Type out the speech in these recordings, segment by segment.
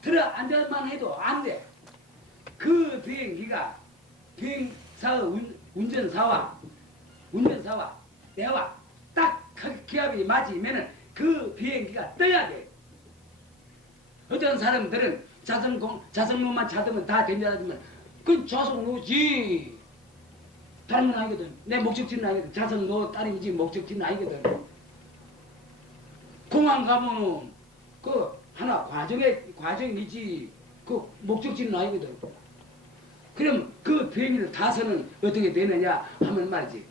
들어 앉아만 해도 안 돼. 그 비행기가 비행사 운전사와 내와 딱 기압이 맞으면은 그 비행기가 떠야 돼. 어떤 사람들은 자성로만 찾으면 다 된다지만 그 자성로지. 다른 건 아니거든. 내 목적지는 아니거든. 자성로 따름이지 목적지는 아니거든. 공항 가면은 그 하나 과정이지 그 목적지는 아니거든. 그럼 그 비행기를 타서는 어떻게 되느냐 하면 말이지.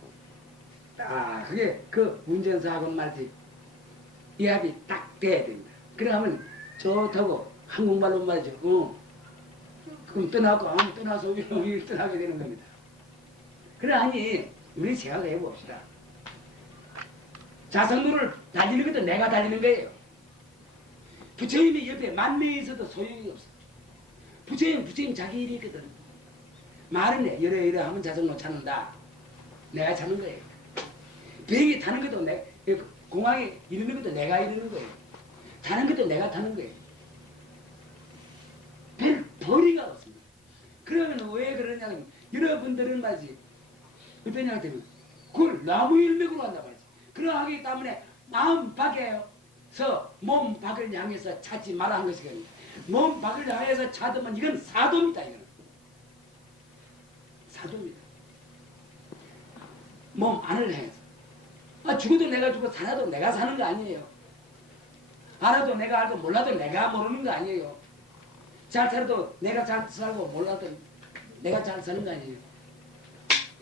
그게 그 운전사하고 말이지. 이합이 딱 돼야 됩니다. 그러면 좋다고 한국말로 말이죠. 그럼 떠나서 여기 떠나게 되는 겁니다. 그러하니 우리 생각해 봅시다. 자성로를 달리는 것도 내가 달리는 거예요. 부처님이 옆에 만명이 있어도 소용이 없어. 부처님 자기 일이거든. 말은 해. 이래 하면 자성로 찾는다. 내가 찾는 거예요. 비행기 타는 것도 공항에 이르는 것도 내가 이르는 거예요. 타는 것도 내가 타는 거예요. 별 벌이가 없습니다. 그러면 왜 그러냐면 여러분들은 말이지 어떠냐 하면 그걸 나무 일맥으로 한단 말이지. 그러하기 때문에 마음 밖에서 몸 밖을 향해서 찾지 말라 한 것이거든요. 몸 밖을 향해서 찾으면 이건 사도입니다. 이거는 사도입니다. 몸 안을 향해서. 죽어도 내가 죽고 살아도 내가 사는 거 아니에요. 알아도 내가 알고 몰라도 내가 모르는 거 아니에요. 잘 살아도 내가 잘 살고 몰라도 내가 잘 사는 거 아니에요.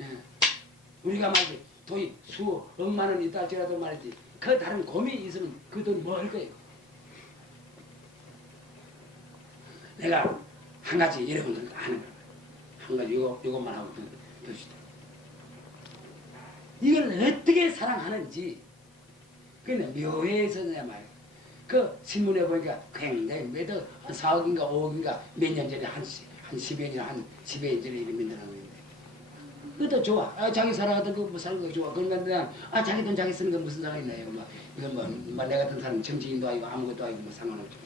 예. 우리가 말이지 돈이 수억만 원 있다 할지라도 말이지 그 다른 고민이 있으면 그 돈 뭐 할 거예요. 내가 한 가지 여러분들 하는 거예요. 한 가지 요것만 하고 드시다. 이걸 어떻게 사랑하는지 그냥 묘회에서냐 말이에요. 그 신문에 보니까 굉장히 매달 한 4억인가 5억인가 몇 년 전에 한 10여 년, 한 10여 년 전에 이런 만들어 놓는데 그것도 좋아. 자기 살아가던 거 뭐 사는 거 좋아. 그러니까 그냥 자기 돈 자기 쓰는 건 무슨 상관이 있나요? 이건 내 같은 사람 정치인도 아니고 아무것도 아니고 뭐 상관없죠.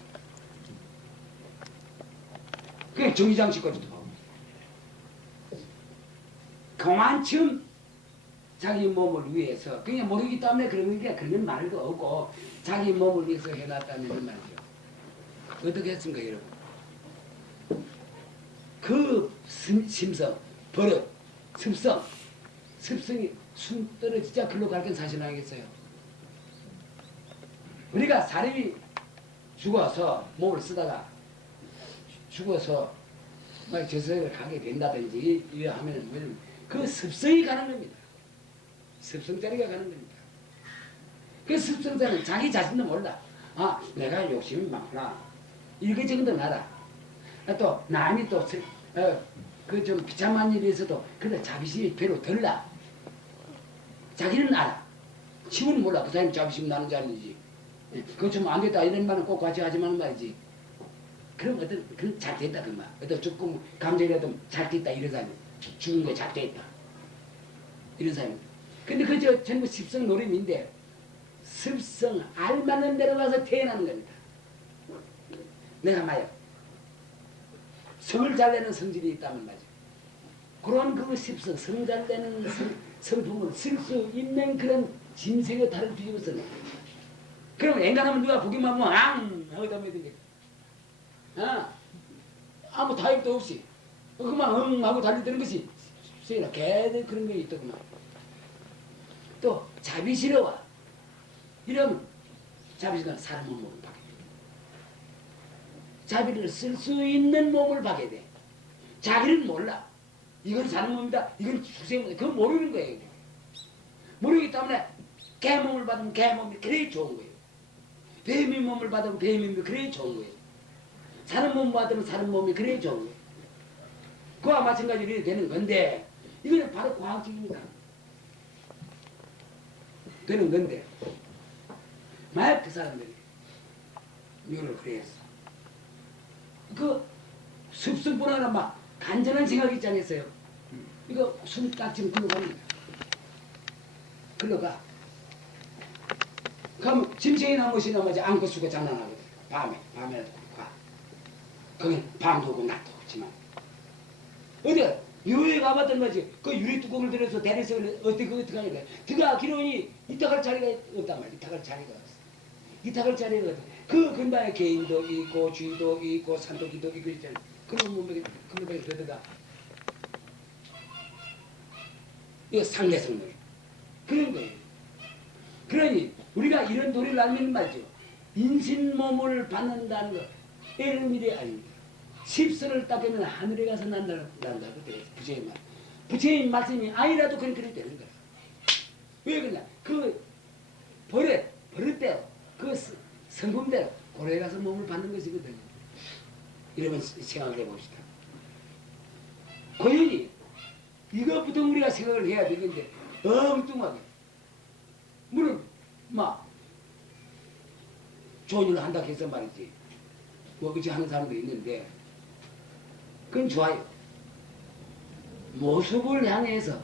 그게 정의장식까지도 하고 그만큼 자기 몸을 위해서 그냥 모르기 때문에 그런 말도 없고 자기 몸을 위해서 해놨다는 말이죠. 어떻게 했습니까 여러분? 그 심성, 버릇, 습성이 숨 떨어지자 글로 갈 건 사실 아니겠어요? 우리가 사람이 죽어서 몸을 쓰다가 죽어서 막 저세를 가게 된다든지 이래 하면은 그 습성이 가는 겁니다. 습성자리가 가는 겁니다. 그 습성자는 자기 자신도 몰라. 내가 욕심이 많구나. 이렇게 정도 나라. 또 남이 또 그 좀 비참한 일이 있어도 그래 자비심이 별로 덜 나. 자기는 알아. 친구는 몰라. 그 사람이 자비심 나는 줄 아는지. 그거 좀 안 됐다 이런 말은 꼭 같이 하지만 말이지. 그럼 그건 잘 됐다 그 말. 어떤 조금 감정이라도 잘 됐다 이런 사람이. 죽은 거 잘 됐다. 이런 사람이. 근데 그저 전부 습성 노림인데 습성 알맞는 데로 가서 태어나는 겁니다. 내가 말이야. 성을 잘 내는 성질이 있다면 말이야. 그런 그 습성, 성 잘 내는 성품을 쓸 수 있는 그런 짐승의 다른 뒤집어서는 그러면 앵간하면 누가 보기만 하면 하고 다니던데 아무 타협도 없이 그만 하고 달리드는 것이 걔들 그런 게 있더구만. 또 자비스러워. 이러면 자비스러운 사람 몸을 받게 돼. 자비를 쓸 수 있는 몸을 받게 돼. 자기는 몰라. 이건 사는 몸이다. 이건 수생몸이다. 그건 모르는 거예요. 모르기 때문에 개 몸을 받으면 개 몸이 그래 좋은 거예요. 뱀이 몸을 받으면 뱀이 그래 좋은 거예요. 사는 몸 받으면 사는 몸이 그래 좋은 거예요. 그와 마찬가지로 이렇게 되는 건데 이거는 바로 과학적입니다. 되는 건데 만약 그 사람들이 이거를 그래 했어. 그 습성뿐 아니라 막 간절한 생각이 있지 않겠어요? 이거 숨 딱 지금 글러갑니다. 글러가. 그럼 짐승이나 무엇이나 뭐지 안고 쓰고 장난하거든. 밤에 가. 거기 밤도 오고 낮도 없지만 어디 묘에 가봤던 거지. 그 유리 뚜껑을 들여서 대리석을 어떻게 하냐. 들어가 기로니 이따 갈 자리가 없단 말이야. 이따 갈 자리가 없어. 이따 갈 자리가 없어. 그 근방에 개인도 있고 쥐도 있고 산도기도 있고 있잖아. 그런 몸에 들어가. 이거 상대성물 그런 거예요. 그러니 우리가 이런 도리를 알면 말이죠. 인신 몸을 받는다는 거 이런 일이 아닙니다. 십선을 닦으면 하늘에 가서 난다고 되겠어. 부처님 말. 부처님 말씀이 아니라도 그렇게 되는 거야. 왜 그러냐? 그 버릇대로 그 성품대로 고래에 가서 몸을 받는 것이거든요. 이러면 생각해 봅시다. 고연히 이것부터 우리가 생각을 해야 되는데 엉뚱하게 물론 막 좋은 일을 한다고 해서 말이지 뭐 그렇게 하는 사람도 있는데 그건 좋아요. 모습을 향해서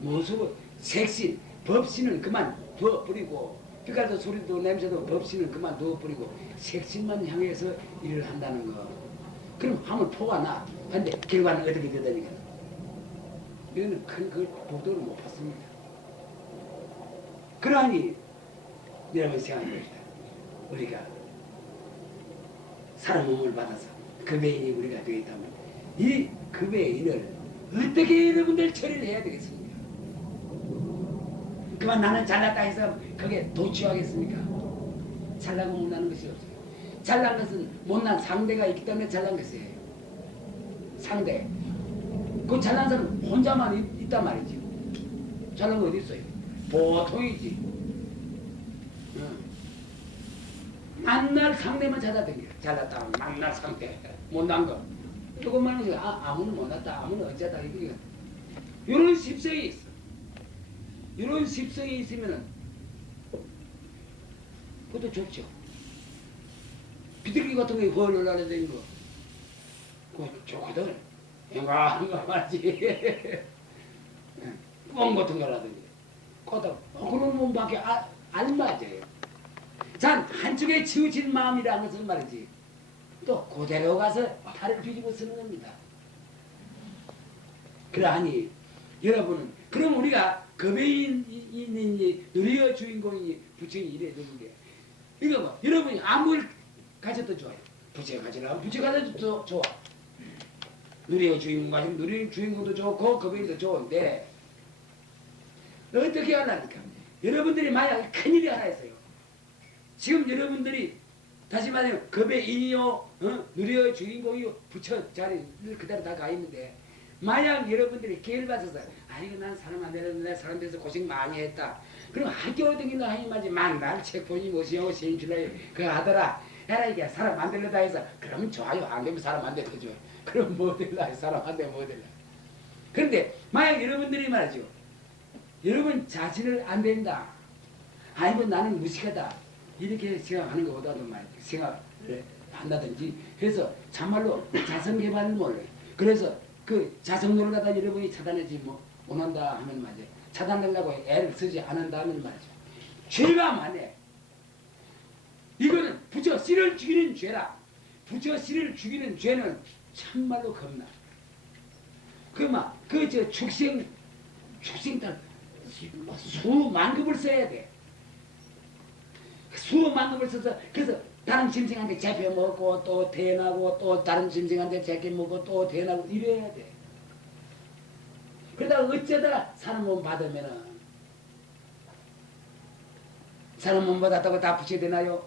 모습을 색신 법신은 그만 두어버리고 빛깔도 소리도 냄새도 법신은 그만 두어버리고 색신만 향해서 일을 한다는 거. 그럼 하면 포가 나. 근데 결과는 어떻게 되다니까. 이거는 큰 그 복도를 못 받습니다. 그러니 여러분 생각해봅시다. 우리가 사람 몸을 받아서 그 배인이 우리가 되겠다면 이 그 배인을 어떻게 여러분들 처리를 해야 되겠습니까? 그만 나는 잘났다 해서 그게 도취하겠습니까? 잘나고 못나는 것이 없어요. 잘난 것은 못난 상대가 있기 때문에 잘난 것이에요. 상대. 그 잘난 사람 혼자만 있단 말이지. 잘난 거 어디 있어요? 보통이지. 만날 상대만 찾아다녀. 잘났다. 만날 상대. 못난 거. 조금만 해서 아무는 못났다. 아무는 어쩌다. 이런 습성이 있어. 이런 습성이 있으면은 그것도 좋죠. 비둘기 같은 거 헐 날아다니는 거. 그거 좋거든. 영광한 말이지. 뻥 같은 거라든지. 그런 몸밖에 안 맞아요. 자, 한쪽에 치우친 마음이라는 것은 말이지. 또 그대로 가서 팔을 뒤집어 쓰는 겁니다. 그러하니 여러분은 그럼 우리가 겁에있는 누리의 주인공이 부처님 이래야 되는데 이거 뭐 여러분이 아무걸 가져도 좋아요. 부처 가지라 부처 가져도 좋아. 누리의 주인공 가지면 누리의 주인공도 좋고 겁에도 좋은데 어떻게 하려니까 여러분들이 만약 큰일이 하나 있어요. 지금 여러분들이 다시 말하면 겁의 인이요 누리의 주인공이요 부처 자리를 그대로 다 가 있는데 만약 여러분들이 기회를 받아서 아이고 난 사람 안 되는데 사람 돼서 고생 많이 했다. 그럼 학교 어딘가 하니 말지 만날 책본이 무엇이요 신출라요 그거 하더라. 에라 이게 사람 안 되려다 해서 그러면 좋아요. 안 되면 사람 안 되면 좋아요. 그럼 뭐 될라 사람 안 되면 뭐 될라. 그런데 만약 여러분들이 말이죠. 여러분 자신을 안 된다. 아이고 나는 무식하다. 이렇게 생각하는 것보다도 말이죠. 생각을 한다든지 해서 참말로 자성개발을 몰라요. 그래서 그 자성론을 갖다 여러분이 차단하지 못한다 하면 말이죠. 차단하려고 애를 쓰지 않는다 하면 말이죠. 죄가 많네. 이거는 부처 씨를 죽이는 죄라. 부처 씨를 죽이는 죄는 참말로 겁나. 그저 축생딸 수만 급을 써야 돼. 수만 급을 써서 그래서 다른 짐승한테 잡혀 먹고 또 태어나고 또 다른 짐승한테 잡혀 먹고 또 태어나고 이래야 돼. 그러다가 어쩌다가 사람 몸 받으면은 사람 몸 받았다고 다 부처 되나요?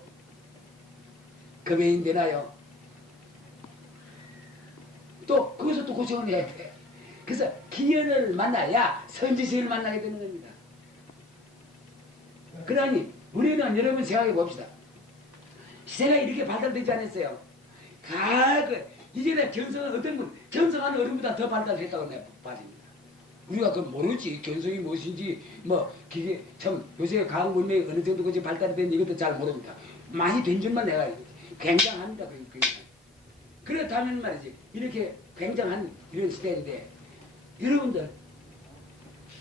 금해인 되나요? 또 거기서 또 고생을 해야 돼. 그래서 기연을 만나야 선지식을 만나게 되는 겁니다. 그러니 우리는 여러분 생각해 봅시다. 시대가 이렇게 발달되지 않았어요. 이제는 견성은 어떤 분, 견성하는 어른보다 더 발달했다고 내가 봐집니다. 우리가 그걸 모르지. 견성이 무엇인지, 기계, 참, 요새 과학 문명이 어느 정도까지 발달이 된 이것도 잘 모릅니다. 많이 된 줄만 내가 굉장합니다. 그렇다면 말이지. 이렇게 굉장한 이런 시대인데, 여러분들,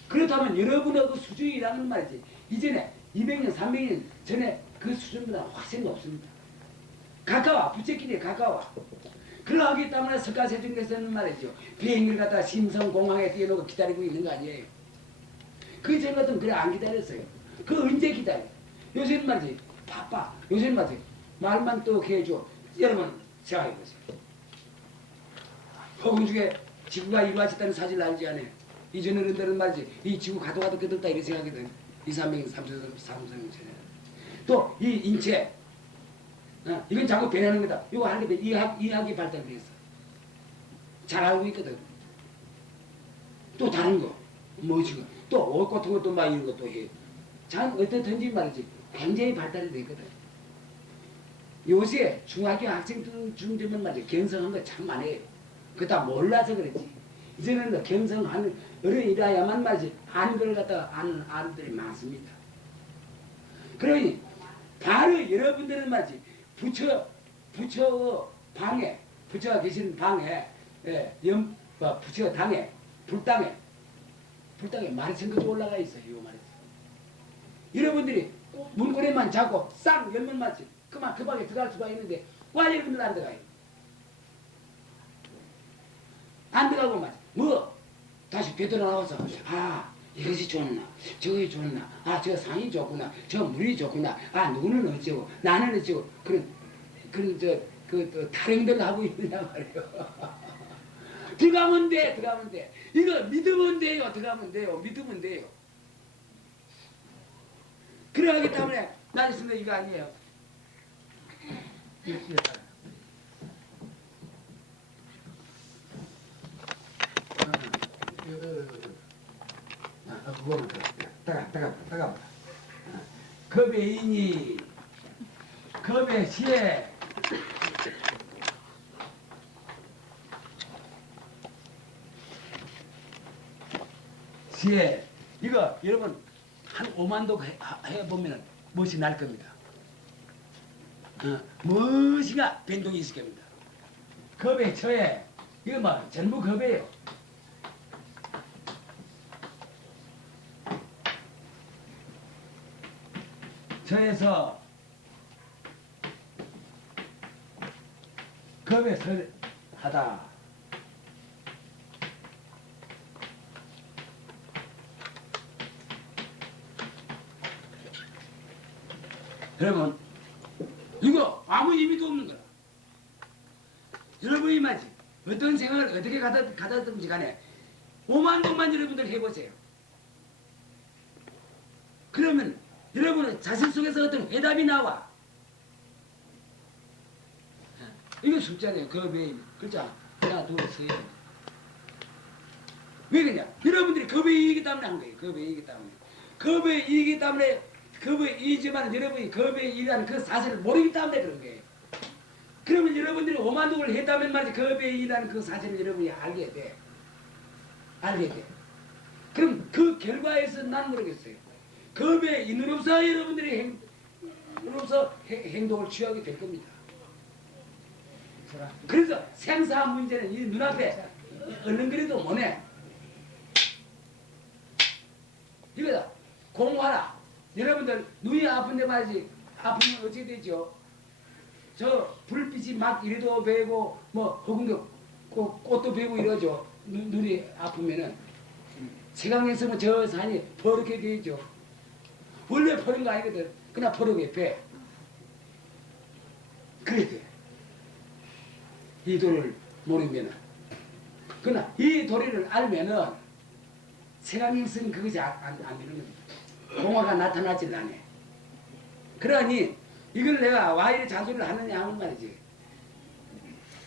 그렇다면 여러분의 그 수준이라는 말이지. 이전에 200년, 300년 전에 그 수준보다 훨씬 높습니다. 가까워. 부처끼리 가까워. 그러하기 때문에 석가세종께서는 말이죠. 비행기를 갖다가 심성공항에 띄워놓고 기다리고 있는 거 아니에요. 그 전 같으면 그래 안 기다렸어요. 그 언제 기다려? 요새는 말이지 바빠. 요새는 말이지 말만 또 해줘. 여러분 생각해보세요. 허공 중에 지구가 이루어졌다는 사실을 알지 않아요? 이전 어른들은 말이지 이 지구 가도 끄덕다 이렇게 생각하거든. 2, 300, 3,000년 또 이 인체 이건 자꾸 변하는 거다. 이거 하게 돼. 이학이 발달했어. 잘 알고 있거든. 또 다른 거 뭐지? 또 옷 같은 것도 막 이런 것도 해. 참 어떻든지 말이지 굉장히 발달이 됐거든. 요새 중학교 학생들 중되면 말이지 경성한 거 참 많아요. 그거 다 몰라서 그랬지. 이제는 경성하는 어른이라야만 말이지 아는 걸 갖다가 아는 아들들이 많습니다. 그러니 바로 여러분들은 말이지 부처 방에 부처가 계시는 방에 부처 당에 불당에 말이 생각도 올라가 있어요. 이 말이지. 여러분들이 문고리만 잡고 싹 열면 맞지. 그만 그 방에 들어갈 수가 있는데 와 여러분들 안 들어가요. 안 들어가고 말이지. 뭐 다시 되돌아나와서 이것이 좋나 저것이 좋나 저 상이 좋구나 저 물이 좋구나 누구는 어쩌고 나는 어쩌고 그런 타령들 하고 있느냐 말이에요. 들어가면 돼. 이거 믿으면 돼요. 들어가면 돼요. 믿으면 돼요. 그러기 때문에 나 있으면 이거 아니에요. 그거는 따가 겁의 인이 겁의 시에 이거 여러분 한 5만도 해보면 멋이 날 겁니다. 무엇이가 변동이 있을 겁니다. 겁의 처에 이거 뭐 전부 겁이에요. 저에서 겁에 설하다. 여러분 이거 아무 의미도 없는 거야. 여러분이 말이지 어떤 생각을 어떻게 가다든지 간에 5만 동만 여러분들 해보세요. 그러면 여러분은 자신 속에서 어떤 해답이 나와. 이거 숫자네요. 겁의 글자 하나 둘 셋. 왜 그러냐? 여러분들이 겁에 이기기 때문에 한 거예요. 겁에 이기기 때문에. 겁에 이기기 때문에 겁에 이기지만 여러분이 겁에 이기라는 그 사실을 모르기 때문에 그런 거예요. 그러면 여러분들이 오만독을 했다면 말이지 겁에 이기라는 그 사실을 여러분이 알게 돼. 그럼 그 결과에서 난 모르겠어요. 겁에 인으로서 여러분들이 행동을 취하게 될 겁니다. 그래서 생사 문제는 이 눈앞에 얼른거리도 못해. 이거다. 공부하라. 여러분들 눈이 아픈데 말이지 아프면 어떻게 되죠? 저 불빛이 막 이래도 배고 뭐 혹은 꽃도 배고 이러죠. 눈이 아프면은 세강에서 저 산이 퍼렇게 되죠. 원래 퍼른 거 아니거든. 그냥 퍼르게 배. 그래 돼. 이 도를 모르면은. 그러나 이 도리를 알면은 세상에서는 그것이 안 되는 겁니다. 공화가 나타나질 않아. 그러니 이걸 내가 와 이래 잔소리를 하느냐 하는 말이지.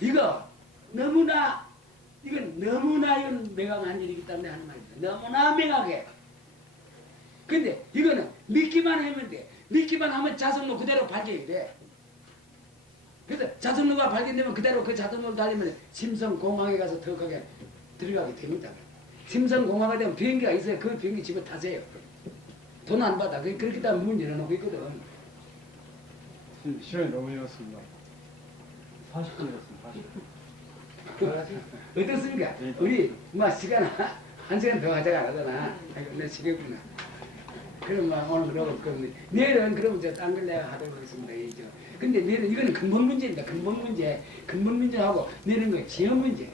이건 너무나 이건 명확한 일이기 때문에 하는 말입니다. 너무나 명확해. 근데 이거는 믿기만 하면 돼. 믿기만 하면 자성로 그대로 발견이 돼. 그래서 자성로가 발견되면 그대로 그 자성로를 달리면 심성공항에 가서 덕하게 들어가게 됩니다. 심성공항에 되면 비행기가 있어요. 그 비행기 집에 타세요. 돈 안 받아. 그렇게 따면 문 열어놓고 있거든. 시간이 너무 길었습니다. 40분이었습니다. 40분. 어떻습니까? 우리 시간 한 시간 더 하자가 안 하잖아. 내 시계구나. 그럼 오늘 그러고 내일은 그러면 딴 걸 내가 하도록 하겠습니다. 근데 이거는 근본 문제입니다. 근본 문제. 근본 문제하고 내는 건 지연 문제.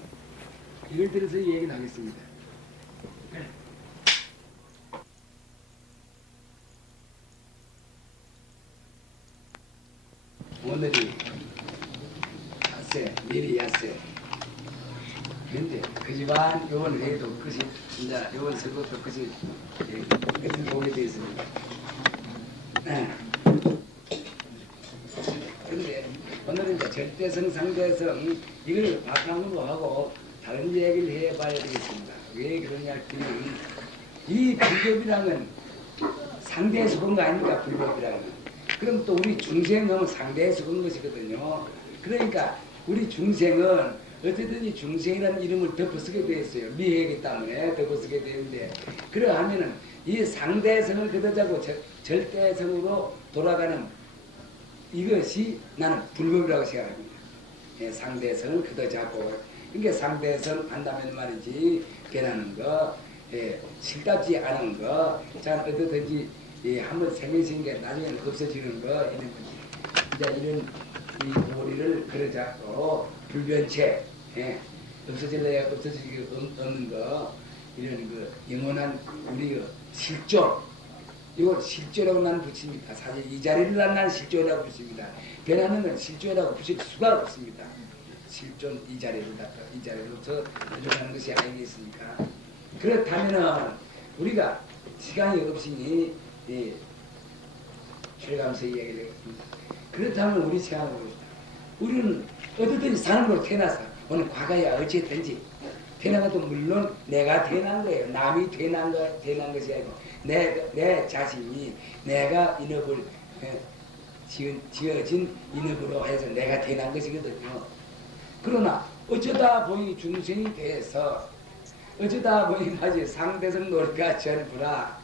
이걸 들어서 얘기를 하겠습니다. 오늘이 야세, 내일이 야세. 근데 그 집안 요번 회도 끝이 이제 요번 설부터 끝이 끝을 보게 되었습니다. 근데 오늘은 이제 절대성, 상대성 이걸 바탕으로 하고 다른 얘기를 해봐야 되겠습니다. 왜 그러냐 했더니 이 불법이라는 상대에 속은 거 아닙니까? 불법이라는. 그럼 또 우리 중생은 상대에 속은 것이거든요. 그러니까 우리 중생은 어쨌든 중생이라는 이름을 덮어쓰게 되었어요. 미해이기 때문에 덮어쓰게 되는데 그러하면은 이 상대성을 걷어차고 절대성으로 돌아가는 이것이 나는 불법이라고 생각합니다. 예, 상대성을 걷어차고 그러니까 상대성 한다면 말이지 변하는 거, 예, 실답지 않은 거, 자 어떻든지 예, 한번 생겨진 게 나중에는 없어지는 거 이런 거지. 이제 이런 이 도리를 걷어차고 불변체, 예, 없어질래야 없어지기 없는 거 이런 그 영원한 우리 그 실존. 이거 실존이라고 나는 붙입니다. 사실 이 자리를 난 실존이라고 붙입니다. 변하는 건 실존이라고 붙일 수가 없습니다. 실존 이 자리로서 들어가는 것이 아니겠습니까? 그렇다면은 우리가 시간이 없으니 예, 철감서 이야기를 했습니다. 그렇다면 우리 생각해 봅시다. 우리는 어떻든지 사는 걸로 태어나서 오늘 과거야 어쨌든지 태어난 것도 물론 내가 태어난 거예요. 남이 태어난 것이 아니고 내 자신이 내가 인업을 지어진 인업으로 해서 내가 태어난 것이거든요. 그러나 어쩌다 보니 중생이 돼서 어쩌다 보니 마치 상대성 놀이가 전부라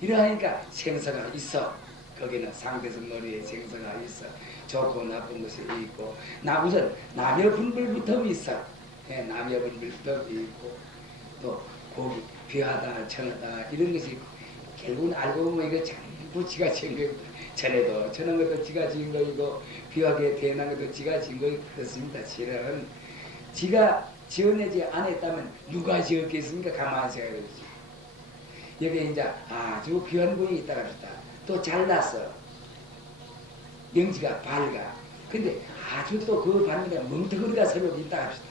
이러하니까 생사가 있어. 거기는 상대성 놀이의 생사가 있어. 좋고 나쁜 것이 있고 우선 남녀 분별부터 있어. 예, 남녀 분별부터 있고 또 고기 귀하다 천하다 이런 것이 있고 결국은 알고 보면 이거 전부 지가 지은 거입니다. 전에도 천한 것도 지가 지은 거이고 귀하게 태어난 것도 지가 지은 거 그렇습니다. 실은 지가 지어내지 않았다면 누가 지었겠습니까? 가만히 생각해 보시죠. 여기에 이제 아주 귀한 분이 있다 갑시다. 또 잘났어. 영지가 밝아. 근데 아주 또 그 반면에 멍텅구리가 서로 있다 합시다.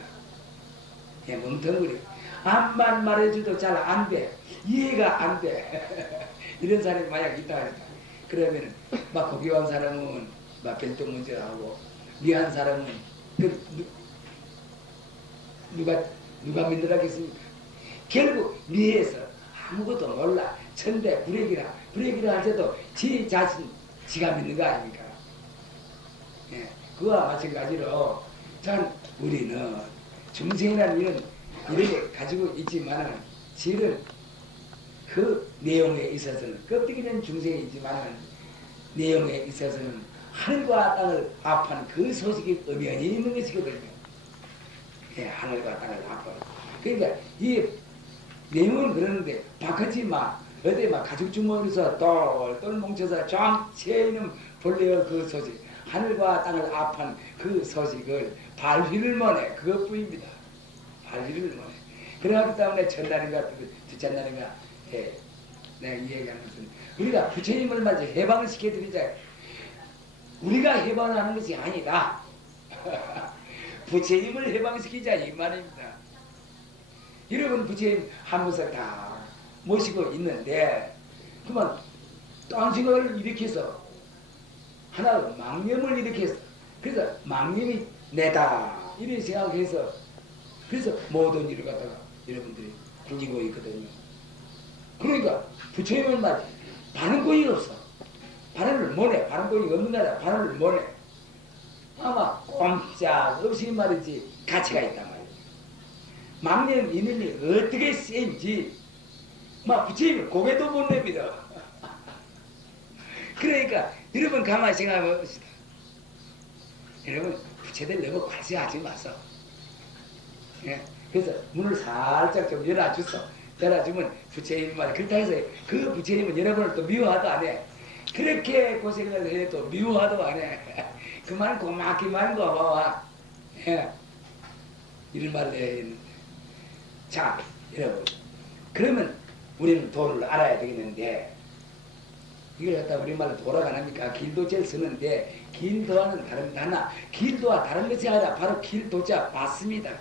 예, 멍텅구리. 암만 말해줘도 잘 안 돼. 이해가 안 돼. 이런 사람이 만약 있다 합시다. 그러면은 막 고귀한 사람은 막 별도 문제하고 미한 사람은 누가 믿으라겠습니까? 결국 미해서 아무것도 몰라. 천대 불행이라 할때도 지 자신 지가 믿는 거 아닙니까? 예, 그와 마찬가지로 참 우리는 중생이라는 이런 가지고 있지만은 실은 그 내용에 있어서는 껍데기는 중생이 있지만은 내용에 있어서는 하늘과 땅을 합한 그 소식이 엄연히 있는 것이거든요. 예, 하늘과 땅을 합한. 그러니까 이 내용은 그러는데 바꾸지 마. 어디 막 가죽 주머니에서 똘똘 뭉쳐서 전체에 있는 본래의 그 소식, 하늘과 땅을 합한 그 소식을 발휘를 못해. 그것뿐입니다. 발휘를 못해. 그러기 때문에 천단인가 두천단인가 해. 내가 이 얘기하는 것은 우리가 부처님을 맞아 해방을 시켜드리자. 우리가 해방하는 것이 아니다. 부처님을 해방시키자 이 말입니다. 여러분 부처님 한 곳에 다 모시고 있는데 그만 딴 생각을 일으켜서 하나 망념을 일으켜서 그래서 망념이 내다 이런 생각해서 그래서 모든 일을 갖다가 여러분들이 꾸리고 있거든요. 그러니까 부처님은 말이지 바른 거이 없어. 바른을 못해. 바른 거이 없는 나라 바른을 못해. 아마 꼼짝없이 말이지 가치가 있단 말이야. 망념 이놈이 어떻게 센지 막 부처님을 고개도 못 내밀어. 그러니까 여러분 가만히 생각해 봅시다. 여러분 부처들 너무 과시하지 마소. 예? 그래서 문을 살짝 좀 열어주소. 열어주면 부처님 말 그렇다 해서 그 부처님은 여러분을 또 미워하도 안 해. 그렇게 고생을 해도 미워하도 안 해. 그 말은 고맙게 말인 거 봐봐. 예. 이런 말을 해야 했는데. 자, 여러분. 그러면 우리는 도를 알아야 되겠는데, 이걸 갖다 우리말로 도라가 납니까? 길도자를 쓰는데, 길도와는 다른 단어, 길도와 다른 것이 아니라 바로 길도자 맞습니다.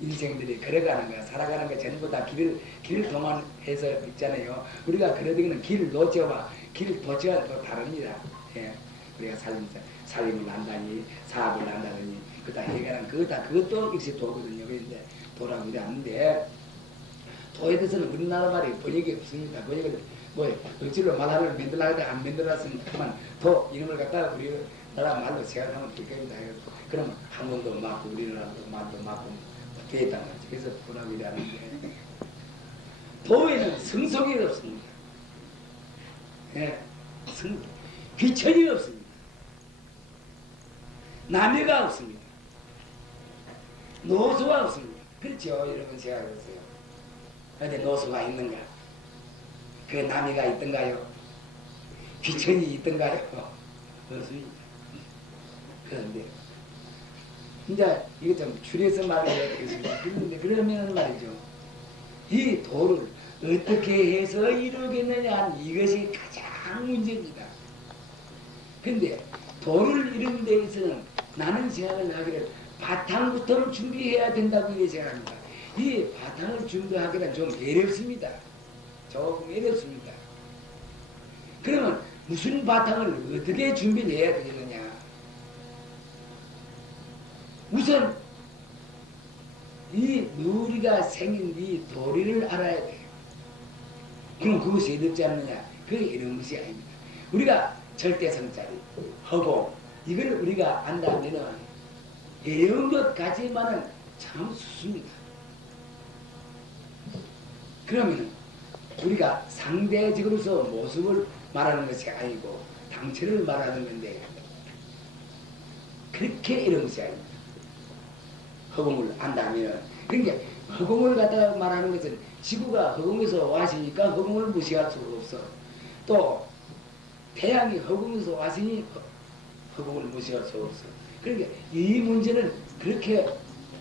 인생들이 걸어가는 거, 살아가는 거 전부 다 길을 동원해서 있잖아요. 우리가 그러기는 길도자와 길도자와 또 다릅니다. 예. 우리가 살림을 한다니, 사업을 한다니, 그다 해결하는 그것도 역시 도거든요. 그런데 도라고 이래 하는데, 도에 대해서는 우리나라 말이 번역이 없습니다. 번역을 억지로 말하면 만들라는데 안 만들었으면 그만 도 이름을 갖다가 우리나라 말로 생각하면 될 겁니다. 그럼 한국도 맞고 우리나라도 말도 맞고 되겠다는 거죠. 그래서 도라고 이래 하는데, 도에는 성속이 없습니다. 예, 귀천이 없습니다. 남해가 없습니다. 노소가 없습니다. 그렇죠, 여러분 생각해보세요. 어디 노소가 있는가? 그 남해가 있던가요? 귀천이 있던가요? 없습니다. 그런데 이제 이거 좀 줄여서 말해야 되겠습니다. 그런데 그러면 말이죠, 이 도를 어떻게 해서 이루겠느냐 하는 이것이 가장 문제입니다. 근데 도를 이루는 데 있어서는 나는 생각을 하기를 바탕부터 준비해야 된다고 이렇게 생각합니다. 이 바탕을 준비하기는 좀 어렵습니다. 조금 어렵습니다. 그러면 무슨 바탕을 어떻게 준비를 해야 되느냐? 우선 이 누리가 생긴 이 도리를 알아야 돼요. 그럼 그것이 어렵지 않느냐? 그게 어려운 것이 아닙니다. 우리가 절대성자리, 허공, 이걸 우리가 안다면은 어려운 것 같지만은 참 쉽습니다. 그러면 우리가 상대적으로서 모습을 말하는 것이 아니고 당체를 말하는 건데, 그렇게 어려운 것이 아닙니다. 허공을 안다면, 그러니까 허공을 갖다가 말하는 것은 지구가 허공에서 왔으니까 허공을 무시할 수가 없어. 또 태양이 허공에서 왔으니 허공을 무시할 수가 없어. 그러니까 이 문제는 그렇게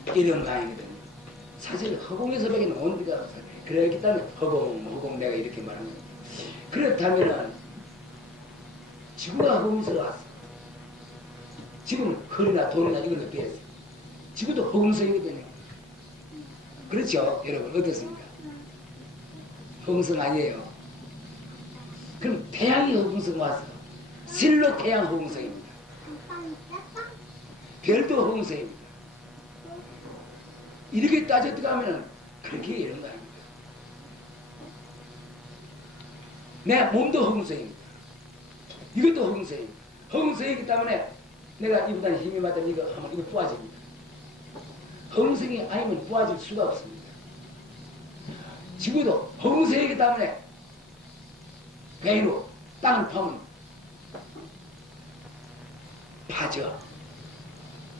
어려운 거 아니거든요. 사실 허공에서밖에 온 데가 없어요. 그렇기 때문에 허공 내가 이렇게 말하는 거예요. 그렇다면은 지구가 허공에서 왔어. 지구는 흙이나 돌이나 이걸 빼었어. 지구도 허공성이거든요. 그렇죠? 여러분 어떻습니까? 허공성 아니에요. 그럼 태양이 허공성 와서 실로 태양 허공성입니다. 별도 허공성입니다. 이렇게 따져 들어가면 그렇게 이런 거 아닙니다. 내 몸도 허공성입니다. 이것도 허공성입니다. 허공성이기 때문에 내가 이보다 힘이 맞다면 이거 하면 이거 부어집니다. 허공성이 아니면 부어질 수가 없습니다. 지구도 허공성이기 때문에 배로 땅을 파면 파져.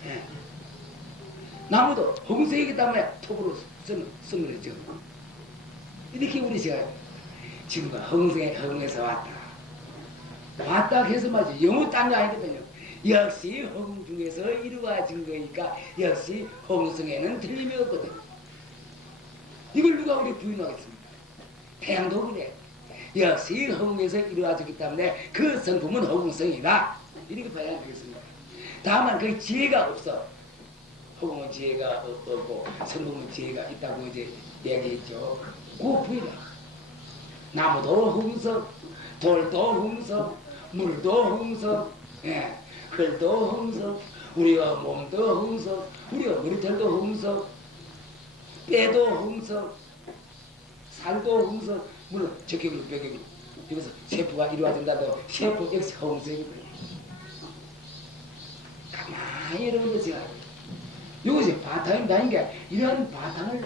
예. 나무도 허공성이기 때문에 톱으로 쓰물어져. 이렇게 우리 제가 지구가 허공에서 왔다 해서 말이지 영어 딴 거 아니거든요. 역시 허공 중에서 이루어진 거니까 역시 허공성에는 틀림이 없거든요. 이걸 누가 우리 부인하겠습니까? 태양도 그래. 역시 허공에서 이루어졌기 때문에 그 성품은 허공성이다. 이렇게 봐야 되겠습니다. 다만 그 지혜가 없어. 허공은 지혜가 없고 성품은 지혜가 있다고 이제 얘기했죠. 그 부인하. 나무도 허공성, 돌도 허공성, 물도 허공성, 예, 흙도 허공성, 우리가 몸도 허공성, 우리가 머리털도 허공성, 뼈도 허공성, 살도 허공성, 물론 적격으로 뼈격으로 여기서 세포가 이루어진다도 세포 역시 허공성이거든요. 가만히 여러분들 생각해요. 이것이 바탕이 아닌 게 이런 바탕을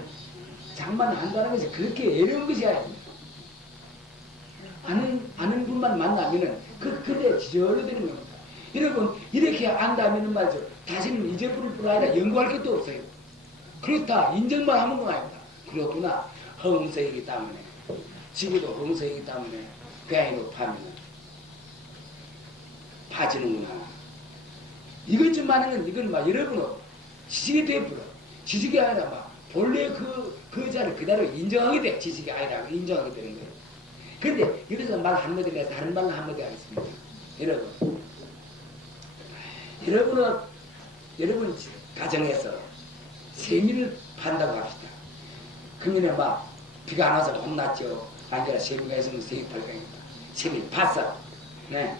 장만한다는 것이 그렇게 어려운 것이 아닙니다. 아는 분만 만나면은 그대 지절로 되는 겁니다. 여러분 이렇게 안다면은 말이죠. 다시는 잊어버릴 뿐 아니라 연구할 것도 없어요. 그렇다 인정만 하는 건 아닙니다. 그렇구나. 허공성이기 때문에 지구도 허공성이기 때문에 배에 높아면 파지는구나. 이것 좀 많은 건 이건 막 여러분은 지식이 돼버려. 지식이 아니라 막 본래 그 자를 그대로 인정하게 돼. 지식이 아니라 인정하게 되는 거예요. 그런데 여기서 말 한마디 내서 다른 말로 한마디 하겠습니다. 여러분 가정에서 세미를 판다고 합시다. 그러면 막 비가 안 와서 혼났죠. 아니라 세미가 있으면 세미 팔 거니까. 세미 팠어. 네.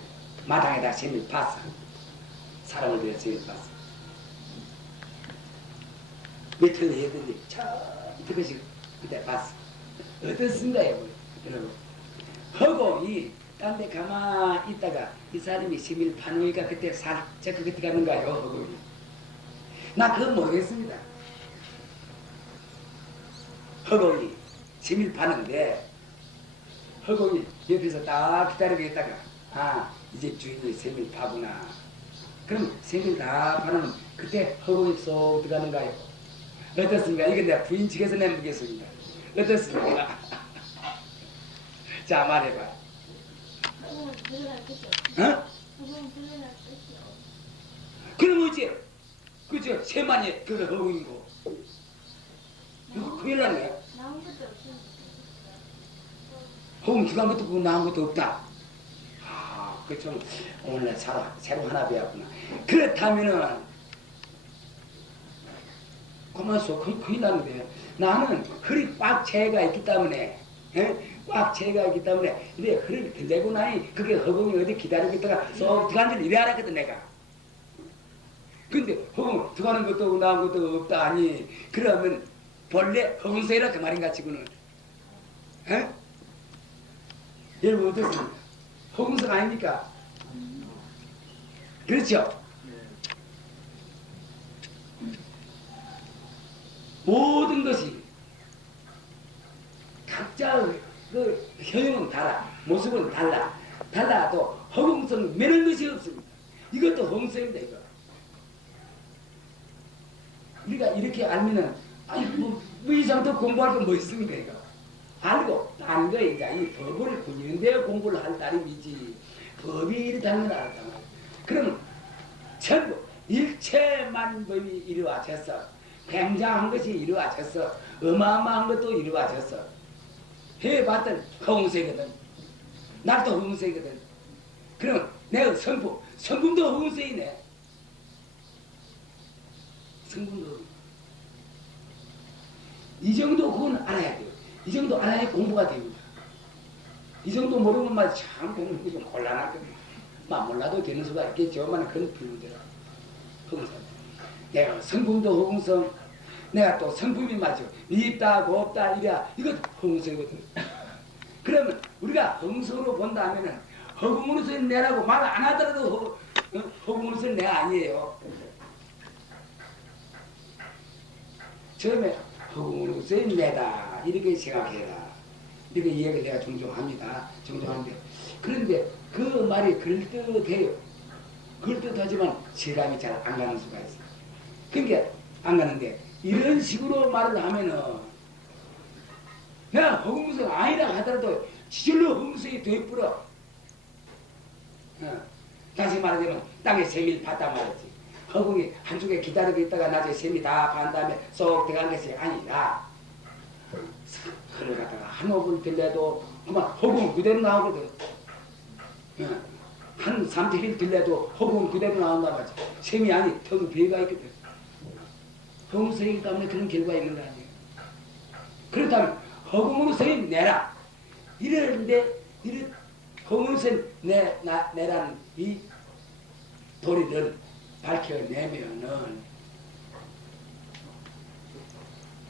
마당에다 세미 팠어. 사람을 위해 세미 팠어. 며칠 했더니 참 그것이 그때 봤어. 어떻습니까 여러분? 하고 딴 데 가만히 있다가 이 사람이 세미를 파놓으니까 그때 살짝 그때 가는가요? 하고 나 그건 모르겠습니다. 허공이 세미를 파는데 허공이 옆에서 딱 기다리고 있다가 아 이제 주인이 세미를 파구나. 그럼 세미를 다 파놓으면 그때 허공이 쏙 들어가는가요? 어떻습니까? 이건 내가 부인 측에서 내보겠습니다. 어떻습니까? 자 말해봐. 어? 그럼 어째 그저 세만이 그 허공이고 이거 큰일 나는 거야. 허공 기간 것도 없고 나온 것도 없다. 아, 그 좀 오늘 새로 하나 배웠구나. 그렇다면은 그만서 큰일 나는데 나는 허리 꽉 채가 있기 때문에 꽉 채가 있기 때문에 근데 허리를 들대고 나니 그게 허공이 어디 기다리고 있다가 쏙 들어가는 줄 이래 알았거든 내가. 근데 허공 들어가는 것도 없고 나온 것도 없다 아니 그러면 본래 허공세라 그 말인가 지구는 여러분 어떻습니까? 허공성 아닙니까? 그렇죠? 모든 것이 각자의 그 현형은 달라, 모습은 달라도 허공성 매는 것이 없습니다. 이것도 허공성입니다. 이거. 우리가 이렇게 알면은 아니 뭐 이상 더 공부할 건 뭐 있습니까 이거? 알고 안 거 이제 이 법을 군인대에 공부를 할 따름이지 법이 이렇다는 걸 알았단 말이야. 그럼 전부 일체만법이 이루어졌어. 굉장한 것이 이루어졌어. 어마어마한 것도 이루어졌어. 해봤던 허공세거든. 나도 허공세거든. 그럼 내가 성품도 허공세이네. 성품도 이 정도 그건 알아야 돼요. 이 정도 알아야 공부가 됩니다. 이 정도 모르면 참 공부 좀 곤란하거든요. 몰라도 되는 수가 있겠지만 그건 비문제라. 허공성. 내가 성품도 허공성. 내가 또 성품이 맞죠. 있다, 없다, 이래야 이것도 허공성이거든. 그러면 우리가 허공성으로 본다면은 허공으로서 내라고 말 안 하더라도 허공으로서 내 아니에요. 처음에 허공으로서 내다 이렇게 생각해라. 이렇게 이야기를 내가 종종 합니다. 종종 하는데 그런데 그 말이 그럴듯해요. 그럴듯하지만 실감이 잘 안 가는 수가 있어요. 그러니까 안 가는데 이런 식으로 말을 하면은 내가 허공무성 아니라 하더라도 지절로 허공무성이 되어버려. 다시 말하자면 땅에 세미를 팠단 말이지. 허공이 한쪽에 기다리고 있다가 나중에 세미 다 판 다음에 쏙 들어간 것이 아니라 그걸 갖다가 한 호흡을 들려도 그만 허공은 그대로 나오거든. 한 3일 들려도 허공은 그대로 나온단 말이지. 셈이 아니 턱은 비가 있거든. 허공성이기 때문에 그런 결과가 있는 거 아니에요. 그렇다면 허공으로 셈 내라. 이러는데 허공성 내라는 이 도리를 밝혀내면은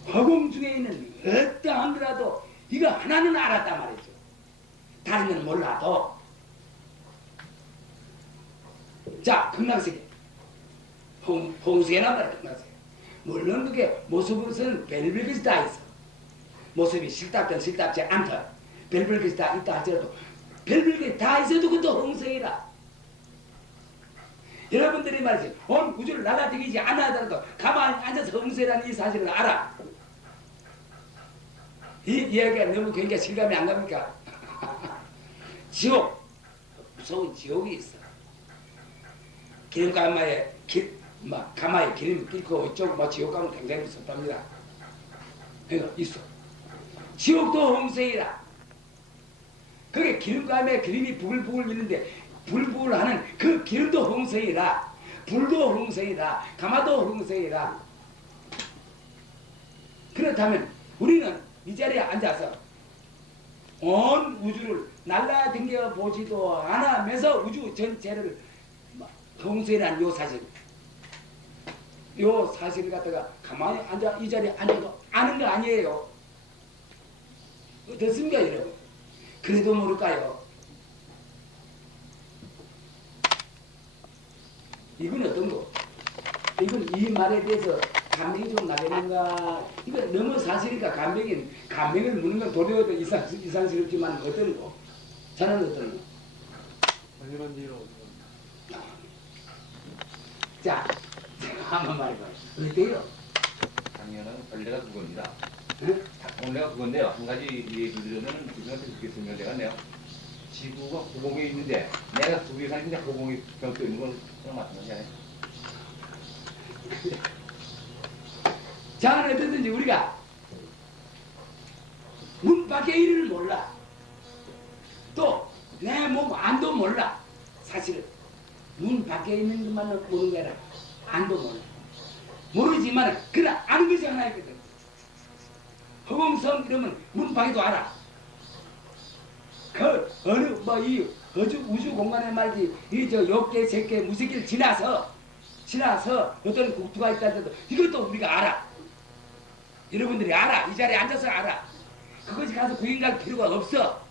허공 중에 있는 어떠한 거라도 이거 하나는 알았단 말이죠. 다른 건 몰라도. 자, 극락세계. 홍수계란 말이야, 극락세계. 물론 그게 모습으로서는 별별 것이 다 있어. 모습이 실답든 실답지 않든 별별 것이 다 있다 할지라도 별별 것이 다 있어도 그것도 홍성이라. 여러분들이 말이지 온 우주를 날아다니지 않아 하더라도 가만히 앉아서 홍성이라는 이 사실을 알아. 이 이야기가 너무 굉장히 실감이 안 갑니까? 지옥, 무서운 지옥이 있어. 기름가마에 막 가마에 기름이 끓고 이쪽 막 지옥 가면 굉장히 무섭답니다. 그러니까 있어. 지옥도 홍수이라. 그게 기름감에 기름이 부글부글 있는데 불부글 하는 그 기름도 홍수이라. 불도 홍수이라. 가마도 홍수이라. 그렇다면 우리는 이 자리에 앉아서 온 우주를 날라댕겨 보지도 않으면서 우주 전체를 홍수이라는 요 사실, 요 사실을 갖다가 가만히 앉아 이 자리에 앉아도 아는 거 아니에요. 어떻습니까 여러분? 그래도 모를까요? 이건 어떤 거? 이건 이 말에 대해서 감명이 좀 나겠는가? 이거 너무 사실이니까 감명을 묻는 건 도리어도 이상스럽지만 어떤 거? 저는 어떤 거? 당연한 일로. 자, 한번 말해봐요. 어때요? 당연한 원래가 그겁니다. 응? 원래가 그건데요. 한 가지 얘기를 드리면 그중한테 그렇게 설명되가 네요. 지구가 고공에 있는데 내가 두 개 사는데 고공에 병도 있는 건 그냥 마찬가지잖아요. 자는 어떻든지 우리가 문 밖의 일을 몰라. 또 내 몸 안도 몰라. 사실은 문 밖에 있는 것만 모르는 게 아니라 안도 몰라. 모르지만 그러나 아는 것이 하나 있거든. 허공성 이러면 문 밖에도 알아. 그 어느 뭐 이 우주 공간에 말이지 이 저 역계 색계 무색계를 지나서 어떤 국토가 있다는데도 이것도 우리가 알아. 여러분들이 알아. 이 자리에 앉아서 알아. 그것이 가서 구인갈 필요가 없어.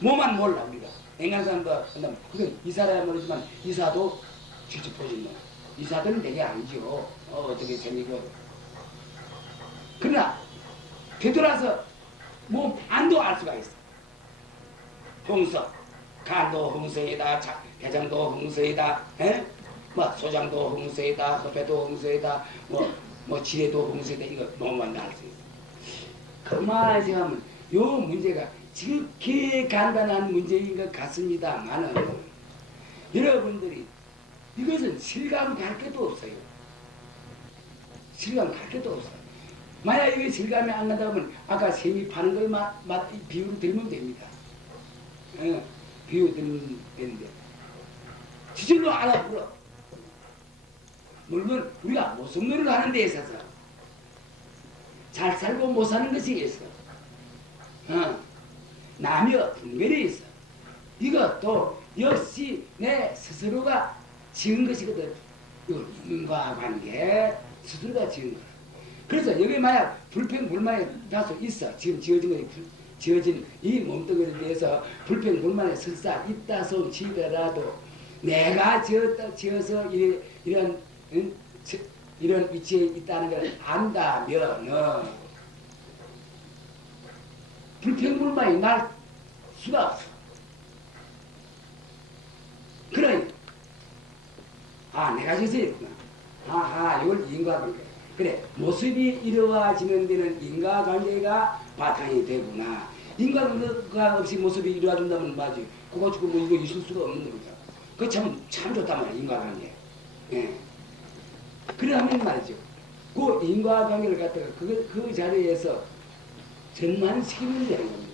뭐만 몰라 우리가. 인간 사람도 그건 이사라야 모르지만 이사도 직접 보신 거. 이사들은 되게 아니죠. 어떻게 생기고. 그러나 되돌아서 몸 안도 알 수가 있어. 홍서, 간도 홍서이다, 해장도 홍서이다, 뭐 소장도 홍서이다, 허배도 홍서이다, 뭐 지혜도 홍서이다. 이거 몸만 알 수 있어. 그만 생각하면 요 문제가 지극히 간단한 문제인 것 같습니다만은 여러분들이 이것은 실감 갈 것도 없어요. 실감 갈 것도 없어요. 만약 이게 실감이 안 간다 면 아까 셈이 파는 걸 비유를 들면 됩니다. 비유 들면 되는데 지질로 알아보러. 물론 우리가 모성노를 하는 데 있어서 잘 살고 못 사는 것이 있어. 남녀 분별이 있어. 이것도 역시 내 스스로가 지은 것이거든. 인과관계 스스로가 지은 거. 그래서 여기 만약 불평불만이 다소 있어. 지금 지어진 이 몸뚱이를 위해서 불평불만이 설사 있다 손 치더라도 내가 지어서 이런 위치에 있다는 걸 안다면 불평불만이 날 수가 없어. 그러니 내가 지어서 이랬구나. 이걸 인과관계. 그래, 모습이 이루어지는 데는 인과관계가 바탕이 되구나. 인과관계가 없이 모습이 이루어진다면 맞지. 그거 가지고 뭐 이거 있을 수가 없는 겁니다. 그거 참 좋단 말이야, 인과관계. 예. 그러면 말이죠. 그 인과관계를 갖다가 그 자리에서 전환시키면 되는 겁니다.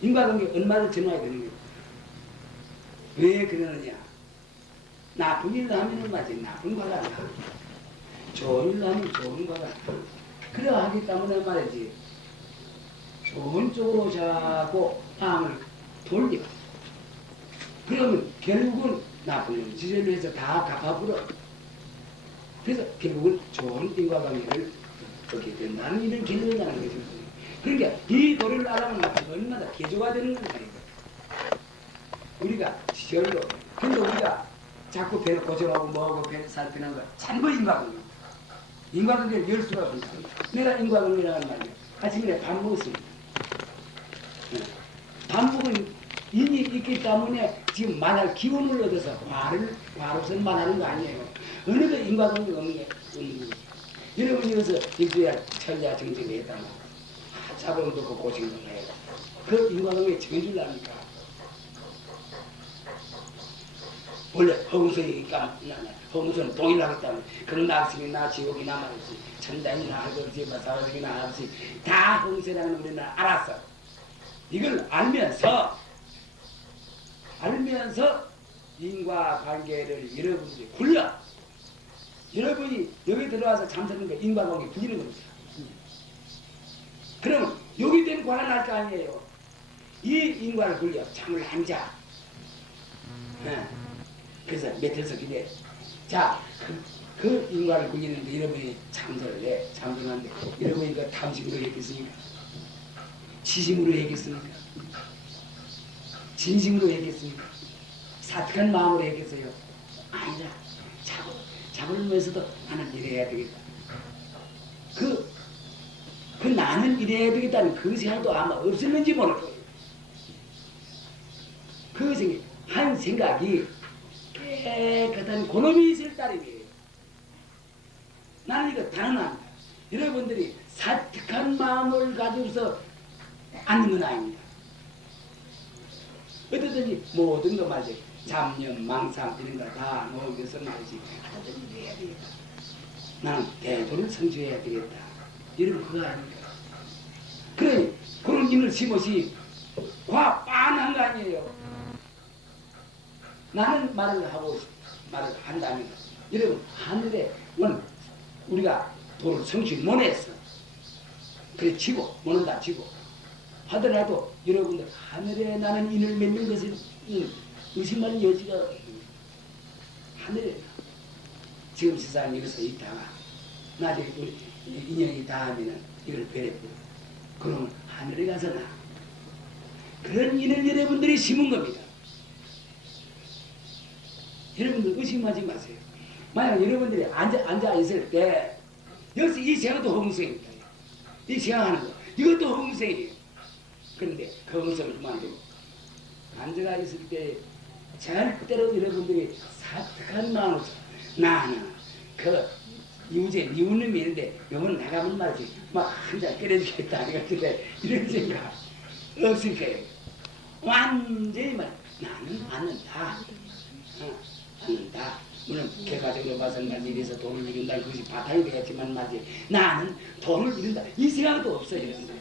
인과관계 얼마를 전환해야 되는 거예요. 왜 그러느냐? 나쁜 일을 하면 맞지. 나쁜 과가 나. 좋은 일을 하면 좋은 과가 나. 그래야 하기 때문에 말이지. 좋은 쪽으로 자꾸 마음을 돌려. 그러면 결국은 나쁜 일, 지절로 해서 다 갚아버려. 그래서 결국은 좋은 인과관계를 얻게 된다는 이런 결론이 나는 거죠. 그러니까 이 도리를 알아보면 얼마나 개조가 되는 거다. 우리가 지절로. 근데 우리가 자꾸 배를 고쳐하고 뭐하고 배를 살피는 거 전부 인과관계. 인과관계를 열 수가 없어. 내가 인과관계라는 말이야. 아침에 밥 먹었습니다. 밥 먹은 인이 있기 때문에 지금 말할 기운을 얻어서 화로선 말하는 거 아니에요. 어느 거 인과관계가 없는 게 없는 거죠. 여러분 여기서 일주일에 천자 정직을 했다면 자본도 없고 고생도 해요. 그 인과관계 정해주려니까. 원래 허무성이니까 허무성은 동일하기 때문에 극락성이나 지옥이나 말이지 천당이나 하늘지 사바성이나 하늘지 다 허무성이라는 우리는 알았어. 이걸 알면서 인과관계를 여러분들이 굴려. 여러분이 여기 들어와서 잠드는 거 인과관계 굴리는 겁니다. 그러면 여기 된 관을 할 거 아니에요. 이 인과를 굴려 잠을 안 자. 그래서 며칠서 기대. 자, 그 인과를 굴리는데 여러분이 잠들을 해. 잠드는데 여러분이 이거 탐심으로 했겠습니까? 지심으로 했겠습니까? 진심으로 했겠습니까? 사특한 마음으로 했겠어요? 아니라 잡으면서도 나는 이래야 되겠다. 그 나는 이래야 되겠다는 그 생각도 아마 없었는지 모를 거예요. 그 한 생각이 깨끗한 고놈이 있을 따름이에요. 나는 이거 단언합니다. 여러분들이 사특한 마음을 가지고서 앉는 건 아닙니다. 어떻든지 모든 거 말이지 잡념, 망상 이런 거 다 놓으면서 말이지 어떻든지 해야 되겠다. 나는 대도를 성취해야 되겠다. 여러분 그거 아닙니까? 그러니 그런 인을 심으시 과 빤한 거 아니에요. 나는 말을 한다면 여러분 하늘에 우리가 도를 성취 못했어. 그래 지고 못한다 지고 하더라도 여러분들 하늘에 나는 인을 맺는 것은 의심할 여지가 하늘에 지금 세상에 여기서 있다가 나중에 우리 인연이 닿으면은 이걸 배려버려. 그러면 하늘에 가서 나 그런 인을 여러분들이 심은 겁니다. 여러분들 의심하지 마세요. 만약 여러분들이 앉아 있을 때 여기서 이 생각도 허무성입니다. 이 생각하는 거 이것도 허무성이에요. 그런데 그 허무성을 그만두고 앉아 있을 때 절대로 여러분들이 사특한 마음으로 나는 그 이우제 니우님이 있는데 요번 나가면 말이지 막 한 잔 끓여주겠다 하는데 이런 생각 없을 거예요. 완전히 나는 않는다. 않는다. 물론 개가적으로 봐서는 이래서 돈을 이룬다. 그것이 바탕이 되겠지만 말이지 나는 돈을 이룬다. 이 생각도 없어. 이런 거.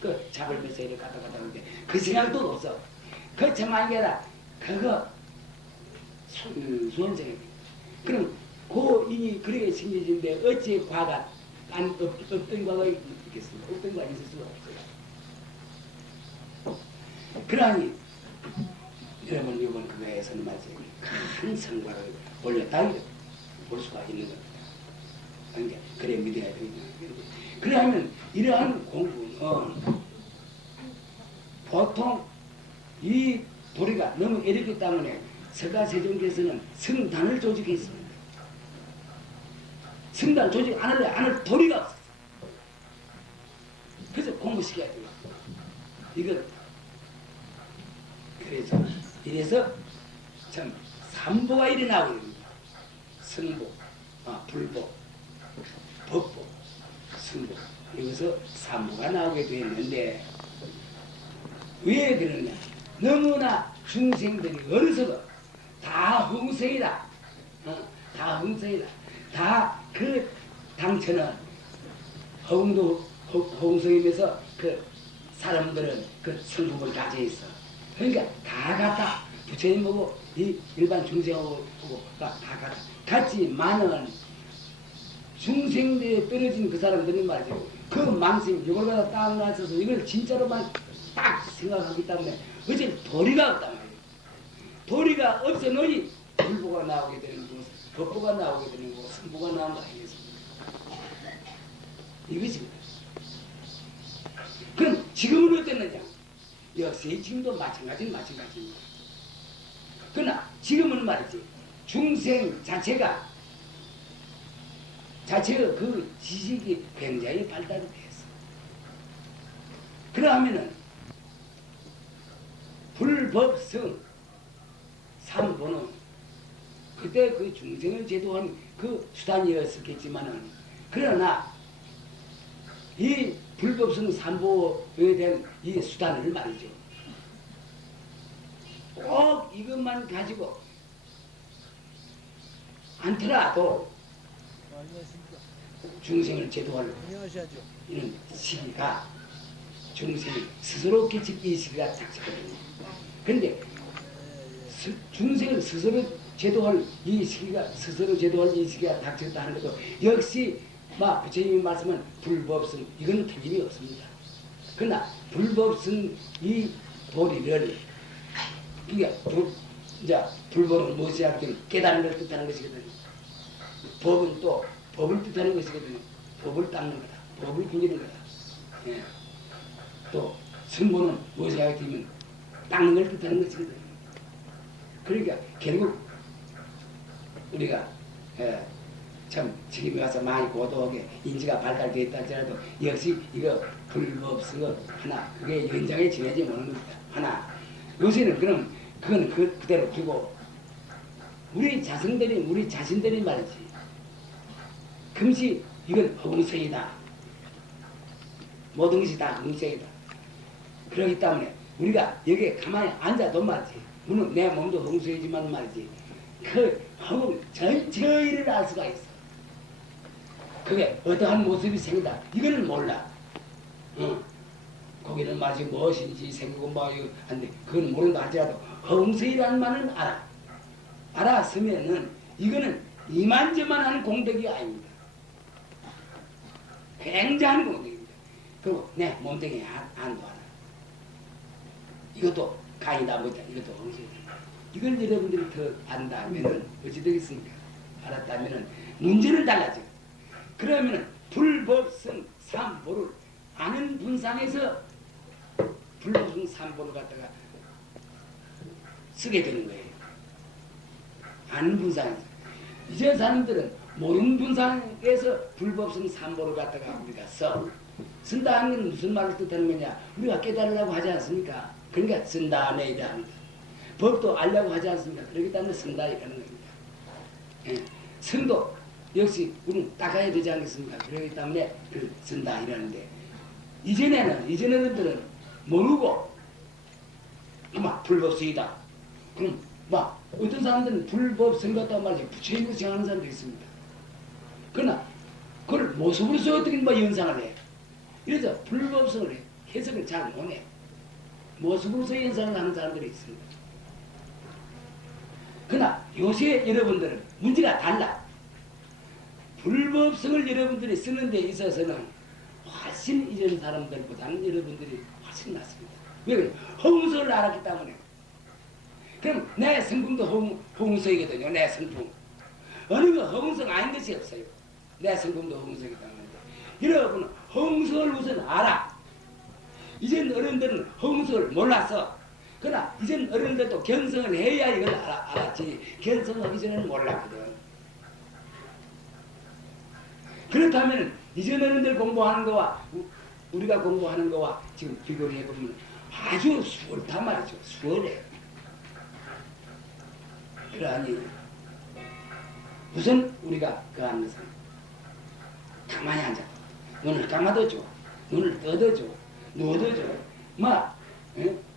그 잡을면서 이렇게 갔다 하는데 그 생각도 없어. 그렇지만 아니라 그거 수원생입니다. 그럼 그 인이 그렇게 생겨진데 어찌 과가 없던 과가 있겠습니까? 없던 과가 있을 수가 없어요. 그러니 여러분 이번 그거에서는 말이지 큰 성과를 올렸다 볼 수가 있는 겁니다. 그러니까 그래 믿어야 되겠다. 그러면 이러한 공부는 보통 이 도리가 너무 애렸기 때문에 서가세종께서는 성단을 조직했습니다. 성단 조직 안 할 도리가 없었어요. 그래서 공부시켜야 돼요. 이걸 그래서 이래서 참 삼보가 일어나고 있습니다. 성보, 불보, 법보, 성보 여기서 삼보가 나오게 되었는데 왜 그러냐? 너무나 중생들이 어려서도 다 흥성이다. 다 흥성이다. 다 그 당처는 허웅성이면서 그 사람들은 그 성품을 가지고 있어. 그러니까 다 같다. 부처님 보고 이 일반 중생하고 보고 다 같다. 같지만은 중생대에 떨어진 그 사람들이 말이죠. 그 망심 이걸 갖다 딱 놔서서 이걸 진짜로만 딱 생각하기 때문에 어째 도리가 없단 말이에요. 도리가 없어놓으니 불보가 나오게 되는 거, 법보가 나오게 되는 거, 선보가 나오는 거 아니겠습니까? 이것입니다. 그럼 지금은 어땠느냐? 역시 지금도 마찬가지입니다. 그러나 지금은 말이지 중생 자체가 그 지식이 굉장히 발달이 됐어. 그러면은 불법성 삼보는 그때 그 중생을 제도한 그 수단이었었겠지만은 그러나 이 불법성 삼보에 대한 이 수단을 말이죠. 꼭 이것만 가지고 않더라도 안녕하십니까. 중생을 제도할 안녕하셔야죠. 이런 시기가 중생이 스스로 깨칠 이 시기가 닥쳤거든요. 그런데 중생을 스스로 제도할 이 시기가 닥쳤다 하는 것도 역시 막 부처님이 말씀은 불법성 이거는 틀림이 없습니다. 그러나 불법성 이 도리를 이게 불법은 무엇이야? 깨달은 걸 뜻하는 것이거든요. 법은 또 법을 뜻하는 것이거든요. 법을 닦는 거다. 법을 구기는 거다. 예. 또 선보는 무엇이야? 되면 닦는 걸 뜻하는 것이거든요. 그러니까 결국 우리가 참 지금에 와서 많이 고도하게 인지가 발달되어 있다 할지라도 역시 이거 불법성은 하나 그게 연장에 지내지 못하는 겁니다. 하나 요새는 그럼 그건 그대로 두고 우리 자신들이 말이지 금시 이건 허공성이다. 모든 것이 다 허공성이다. 그렇기 때문에 우리가 여기에 가만히 앉아도 말이지 물론 내 몸도 허공성이지만 말이지 그 허공 전체를 알 수가 있어. 그게 어떠한 모습이 생긴다. 이거는 몰라. 거기는 말이지 무엇인지 생기고 뭐 이거 한데 그건 모른다 할지라도 허공성이라는 말은 알아. 알았으면은 이거는 이만저만한 공덕이 아닙니다. 굉장한 공덕입니다. 그리고 내 몸뚱이에 안도 하나. 이것도 간이다 뭐다. 이것도 허공성이다. 이걸 여러분들이 더 안다면은 어찌 되겠습니까? 알았다면은 문제는 달라져. 그러면은 불법성 삼보를 아는 분상에서 불법성 삼보를 갖다가 쓰게 되는 거예요. 아는 분상에서. 이제 사람들은 모르는 분상에서 불법성 삼보를 갖다가 우리가 쓴다 하는 건 무슨 말을 뜻하는 거냐? 우리가 깨달으려고 하지 않습니까? 그러니까 쓴다 내이다 합니다. 법도 알려고 하지 않습니까? 그렇기 때문에 쓴다 이라는 겁니다. 예. 성도 역시 우리는 닦아야 되지 않겠습니까? 그렇기 때문에 쓴다 이라는데 이전에는 모르고 막 불법성이다. 그럼 막 어떤 사람들은 불법성 같다고 말이지 부처님으로 생각하는 사람도 있습니다. 그러나 그걸 모습으로서 어떻게 뭐 연상을 해. 이래서 불법성을 해석을 잘 못해. 모습으로서 연상을 하는 사람들이 있습니다. 그러나 요새 여러분들은 문제가 달라. 불법성을 여러분들이 쓰는 데 있어서는 훨씬 이전 사람들보다는 여러분들이 훨씬 낫습니다. 왜 그래? 허공성을 알았기 때문에. 그럼 내 성품도 허공성이거든요. 내 성품. 어느 거 허공성 아닌 것이 없어요. 내 성품도 허공성이기 때문에. 여러분은 허공성을 우선 알아. 이전 어른들은 허공성을 몰랐어. 그러나 이전 어른들도 견성을 해야 이걸 알았지. 견성하기 전에는 몰랐거든. 그렇다면 이전 어른들 공부하는 거와 우리가 공부하는 거와 지금 비교를 해보면 아주 수월단 말이죠. 수월해. 그러하니 우선 우리가 그 안에서 가만히 앉아. 눈을 감아도 좋아. 눈을 떠도 좋아. 누워도 좋아. 막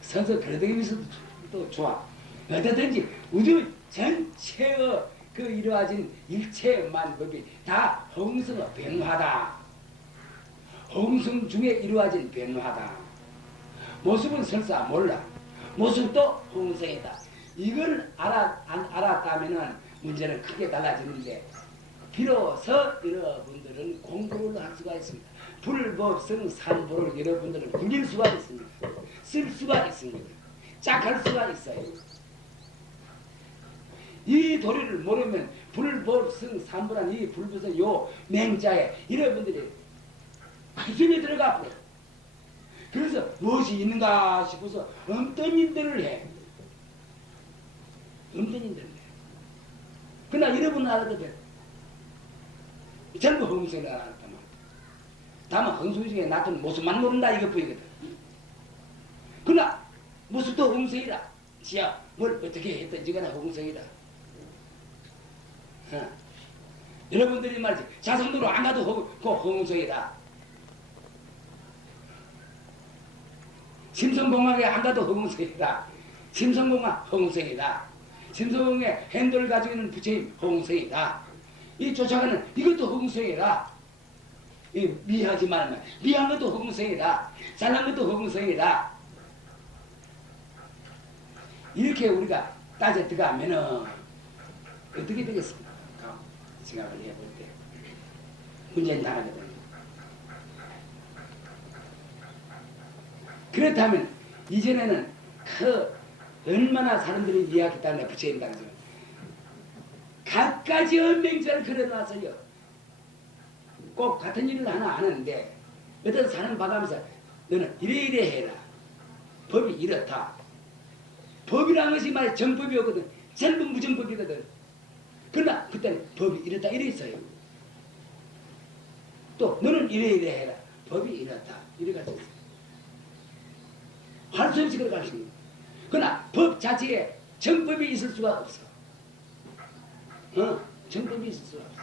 서서 그러다니면서도 좋아. 어디든지 우주 전체의 그 이루어진 일체 만법이 다 허공성의 변화다. 허공성 중에 이루어진 변화다. 모습은 설사 몰라. 모습도 허공성이다. 이걸 알았다면 문제는 크게 달라지는데 비로소 여러분들은 공부를 할 수가 있습니다. 불법성 삼보를 여러분들은 굴릴 수가 있습니다. 쓸 수가 있습니다. 짝할 수가 있어요. 이 도리를 모르면 불법성 삼보란 이 불법성 요 맹자에 여러분들이 구심에 들어가 버려. 그래서 무엇이 있는가 싶어서 엉뚱인들을 해. 엉뚱인들을 해. 그러나 여러분 알아도 돼. 전부 허공성을 알았다만. 다만 허공성 중에 나타난 모습만 모른다 이것뿐이거든. 그러나 모습도 허공성이다. 지야 뭘 어떻게 했든지 간에 허공성이다. 여러분들이 말이지 자성도로 안 가도 허공성이다. 심성공학에 안 가도 허공성이다. 심성공학 허공성이다. 짐승의 핸들을 가지고 있는 부처님 홍성이다. 이 쫓아가는 이것도 홍성이다. 이 미하지 말면 미한 것도 홍성이다. 잘난 것도 홍성이다. 이렇게 우리가 따져 들어가면은 어떻게 되겠습니까? 생각을 해볼 때 문제는 나가거든요. 그렇다면 이전에는 그 얼마나 사람들이 이야기했다는 부처님 당에서 갖가지 언맹자를 걸어놨어요. 꼭 같은 일을 하나 안 하는데 어떤 사람 봐가면서 너는 이래 해라. 법이 이렇다. 법이라는 것이 말이야 정법이었거든. 전부 무정법이거든. 그러나 그때는 법이 이렇다 이랬어요. 또 너는 이래 해라. 법이 이렇다 이래 가지고 할 수 없이 그래 갈 수 있는. 그러나 법 자체에 정법이 있을 수가 없어. 정법이 있을 수가 없어.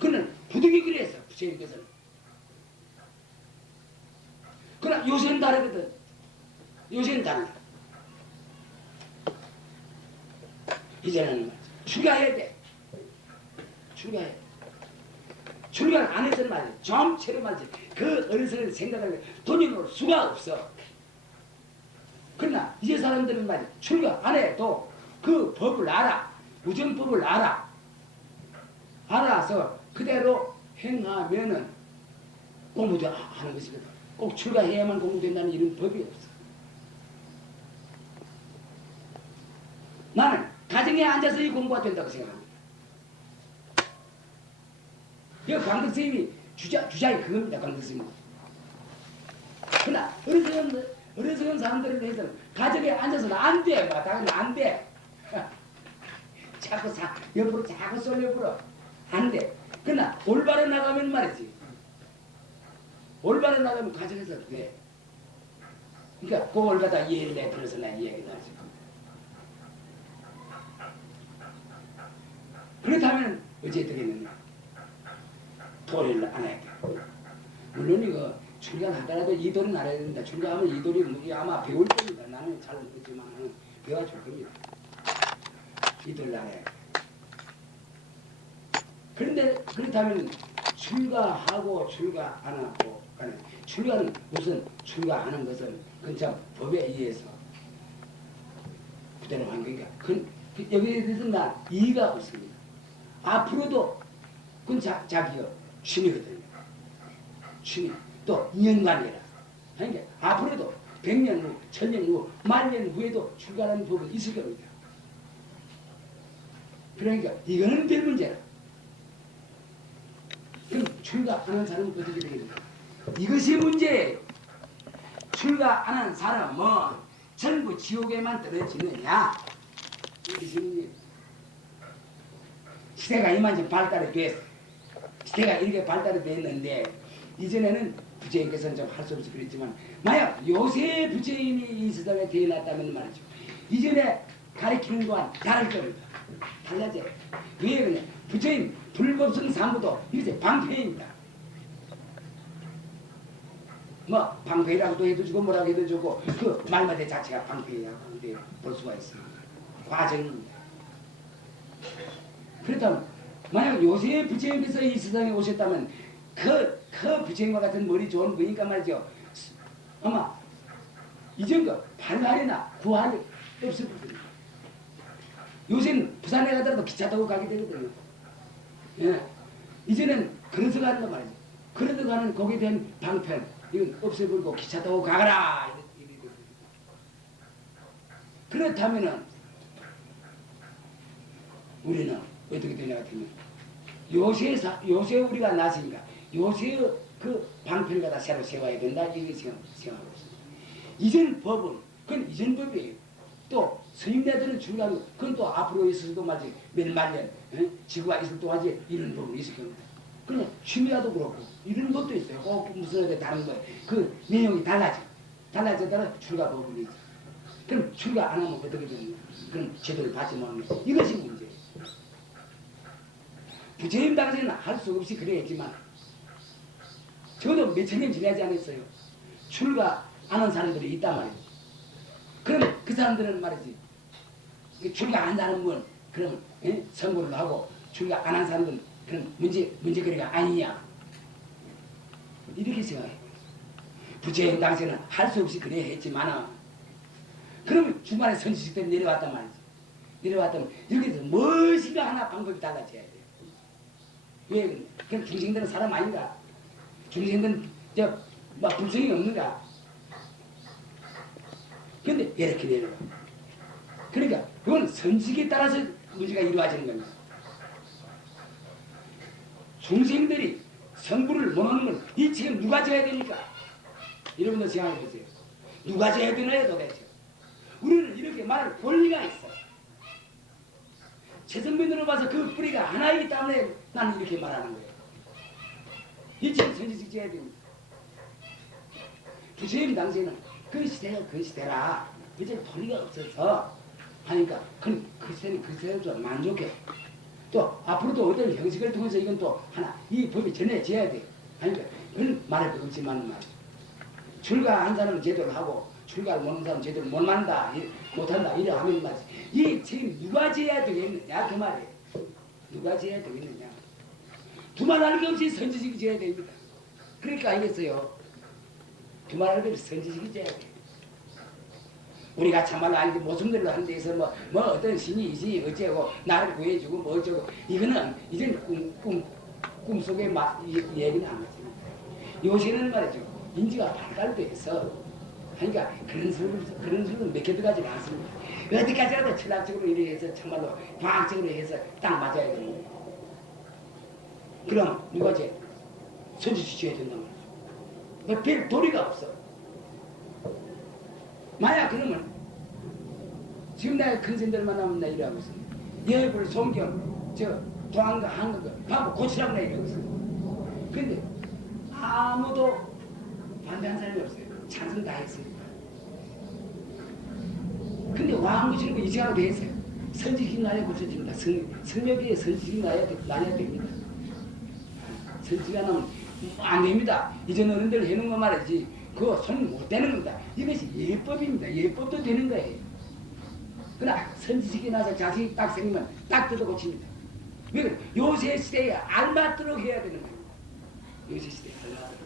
그는 부득이 그랬어 부처님께서는. 그러나 요새는 다르거든. 요새는 달라. 이제는 출가해야 돼. 출가해. 출가를 안 해서는 말이야. 점체로 말이지. 그 어리석은 생각을 돈이 수가 없어. 그러나 이제 사람들은 말이야. 출가 안 해도 그 법을 알아. 무정법을 알아. 알아서 그대로 행하면은 공부도 하는 것이거든. 꼭 출가해야만 공부된다는 이런 법이 없어. 나는 가정에 앉아서 이 공부가 된다고 생각합니다. 이 광덕스님이 주장이 그겁니다. 광덕스님. 그러나 어리석은 사람들을 위해서는 가정에 앉아서는 안 돼. 당연히 안 돼. 자꾸 옆으로 자꾸 쏠 옆으로 안 돼. 그러나 올바로 나가면 말이지. 올바로 나가면 가정에서 돼. 그러니까 그걸 갖다 이해를 내들어서 나 이야기를 하지. 그렇다면 어찌 되겠느냐? 도리를 안 해야 돼. 물론 이거 출가하더라도 이 도리는 알아야 된다. 출가하면 이 도리 아마 배울 겁니다. 나는 잘 모르지만 배워줄 겁니다. 이 도리를 알아야 돼. 그런데 그렇다면 출가하고 출가 안 하고 출가는 우선 출가하는 것은 그참 법에 의해서 그대로 한 거니까 여기에 대해서 난 이의가 없습니다. 앞으로도 그건 자기가 취미거든요. 취미. 또 인연관계라. 그러니까 앞으로도 100년 후, 1000년 후, 10,000년 후에도 출가라는 법은 있을 겁니다. 그러니까 이거는 별 문제라. 그럼 출가 안 한 사람은 어떻게 되겠는가? 이것이 문제예요. 출가 안 한 사람은 전부 지옥에만 떨어지느냐? 이것이 문제예요. 시대가 이만큼 발달이 됐어. 시대가 이렇게 발달이 됐는데 이전에는 부처님께서는 좀 할 수 없이 그랬지만 만약 요새 부처님이 이 세상에 태어났다면 말이죠. 이전에 가르치는 거와는 다를 겁니다. 달라져요. 왜 그러냐? 부처님 불법성 삼부도 이렇게 방패입니다. 뭐 방패라고도 해도 주고 뭐라고 해도 주고 그 말마디 자체가 방패야. 근데 볼 수가 있습니다. 과정입니다. 그렇다면 만약 요새 부처님께서 이 세상에 오셨다면 그 부처님과 같은 머리 좋은 분이니까 말이죠. 아마 이전 거 발활이나 구할이 없을 거거든요. 요새는 부산에 가더라도 기차 타고 가게 되거든요. 예. 이제는 걸어서 가는 거 말이죠. 걸어서 가는 거기에 대한 방편 이건 없애버리고 기차 타고 가거라. 그렇다면은 우리는 어떻게 되냐 같으면 요새 우리가 났으니까 요새의 그 방편을 갖다 새로 세워야 된다 이렇게 생각하고 있습니다. 이전 법은 그건 이전 법이에요. 또 스님네들은 중요한 그건 또 앞으로 있어서도 말이지 몇만 년 지구가 있을 동안에 이런 법은 있을 겁니다. 그냥 취미와도 그렇고 이런 것도 있어요. 꼭 무슨 어디 다른 거예요. 그 내용이 달라져 따라 출가 법이 있죠. 그럼 출가 안 하면 어떻게 되느냐? 그럼 제도를 받지 못하는 이것이 문제예요. 부처님 당시에는 할 수 없이 그랬지만 저도 몇천 년 지나지 않았어요. 출가 안 한 사람들이 있단 말이에요. 그러면 그 사람들은 말이지 출가 안 하는 분 그럼 선고를 하고 출가 안 한 사람들은 그런 문제거리가 아니냐 이렇게 생각해. 부처님 당시에는 할 수 없이 그래 했지만 그러면 중간에 선지식들이 내려왔단 말이지. 내려왔다면 여기서 무엇인가 하나 방법이 달라져야 돼. 왜? 그럼 중생들은 사람 아닌가? 중생들은 막 불성이 없는가? 근데 이렇게 내려와. 그러니까 그건 선지식에 따라서 문제가 이루어지는 겁니다. 중생들이 성불을 못하는 건 이 책은 누가 져야 됩니까? 여러분들 생각해 보세요. 누가 져야 되나요 도대체? 우리는 이렇게 말할 권리가 있어. 최선민으로 봐서 그 뿌리가 하나이기 때문에 나는 이렇게 말하는 거예요. 이 책은 선지식 져야 됩니다. 부처님 당시에는 그 시대가 그 시대라 이제 도리가 없어서 하니까 그 시대는 그 시대로 좀 만족해. 또 앞으로도 어떤 형식을 통해서 이건 또 하나 이 법이 전해져야 돼. 하니까 그건 말할 거 없지만 말이야. 출가한 사람은 제대로 하고 출가를 못하는 사람은 제대로 못한다 이래 하면 말이지. 이 책임 누가 져야 되겠느냐 그 말이에요. 누가 져야 되겠느냐. 두말할 게 없이 선지식이 져야 됩니다. 그러니까 알겠어요. 두말할 게 없이 선지식이 져야 돼. 우리가 참말로 알지 모순대로 하는 데서 뭐 어떤 신이 어쩌고 나를 구해주고 뭐 어쩌고 이거는 이젠 꿈속의 얘기는 안 맞습니다. 요새는 말이죠 인지가 발달돼서 하니까 그런 소리는 몇 개 들어가지 않습니다. 어디까지라도 철학적으로 이렇게 해서 참말로 과학적으로 해서 딱 맞아야 됩니다. 그럼 누가 제 선지식 줘야 된단 말이죠. 별 도리가 없어. 만약 그러면 지금 내가 큰 선생들 만나면 나 이러고 있어. 예불, 성경, 도안거, 한거 바보 고치라고 나 이러고 있어. 근데 아무도 반대한 사람이 없어요. 찬성 다 했으니까. 근데 왕고치는 거 이제하고 돼 있어요. 선지식이 나야 고쳐집니다. 성역에 선지식이 나야 됩니다. 선지식이 안 나면 안 됩니다. 이전 어른들 해놓은 거 말이지. 그거 손 못 대는 겁니다. 이것이 예법입니다. 예법도 되는 거예요. 그러나 선지식이 나서 자식이 딱 생기면 딱 뜯어 고칩니다. 왜 그래? 요새 시대에 알맞도록 해야 되는 거예요. 요새 시대에 알맞도록.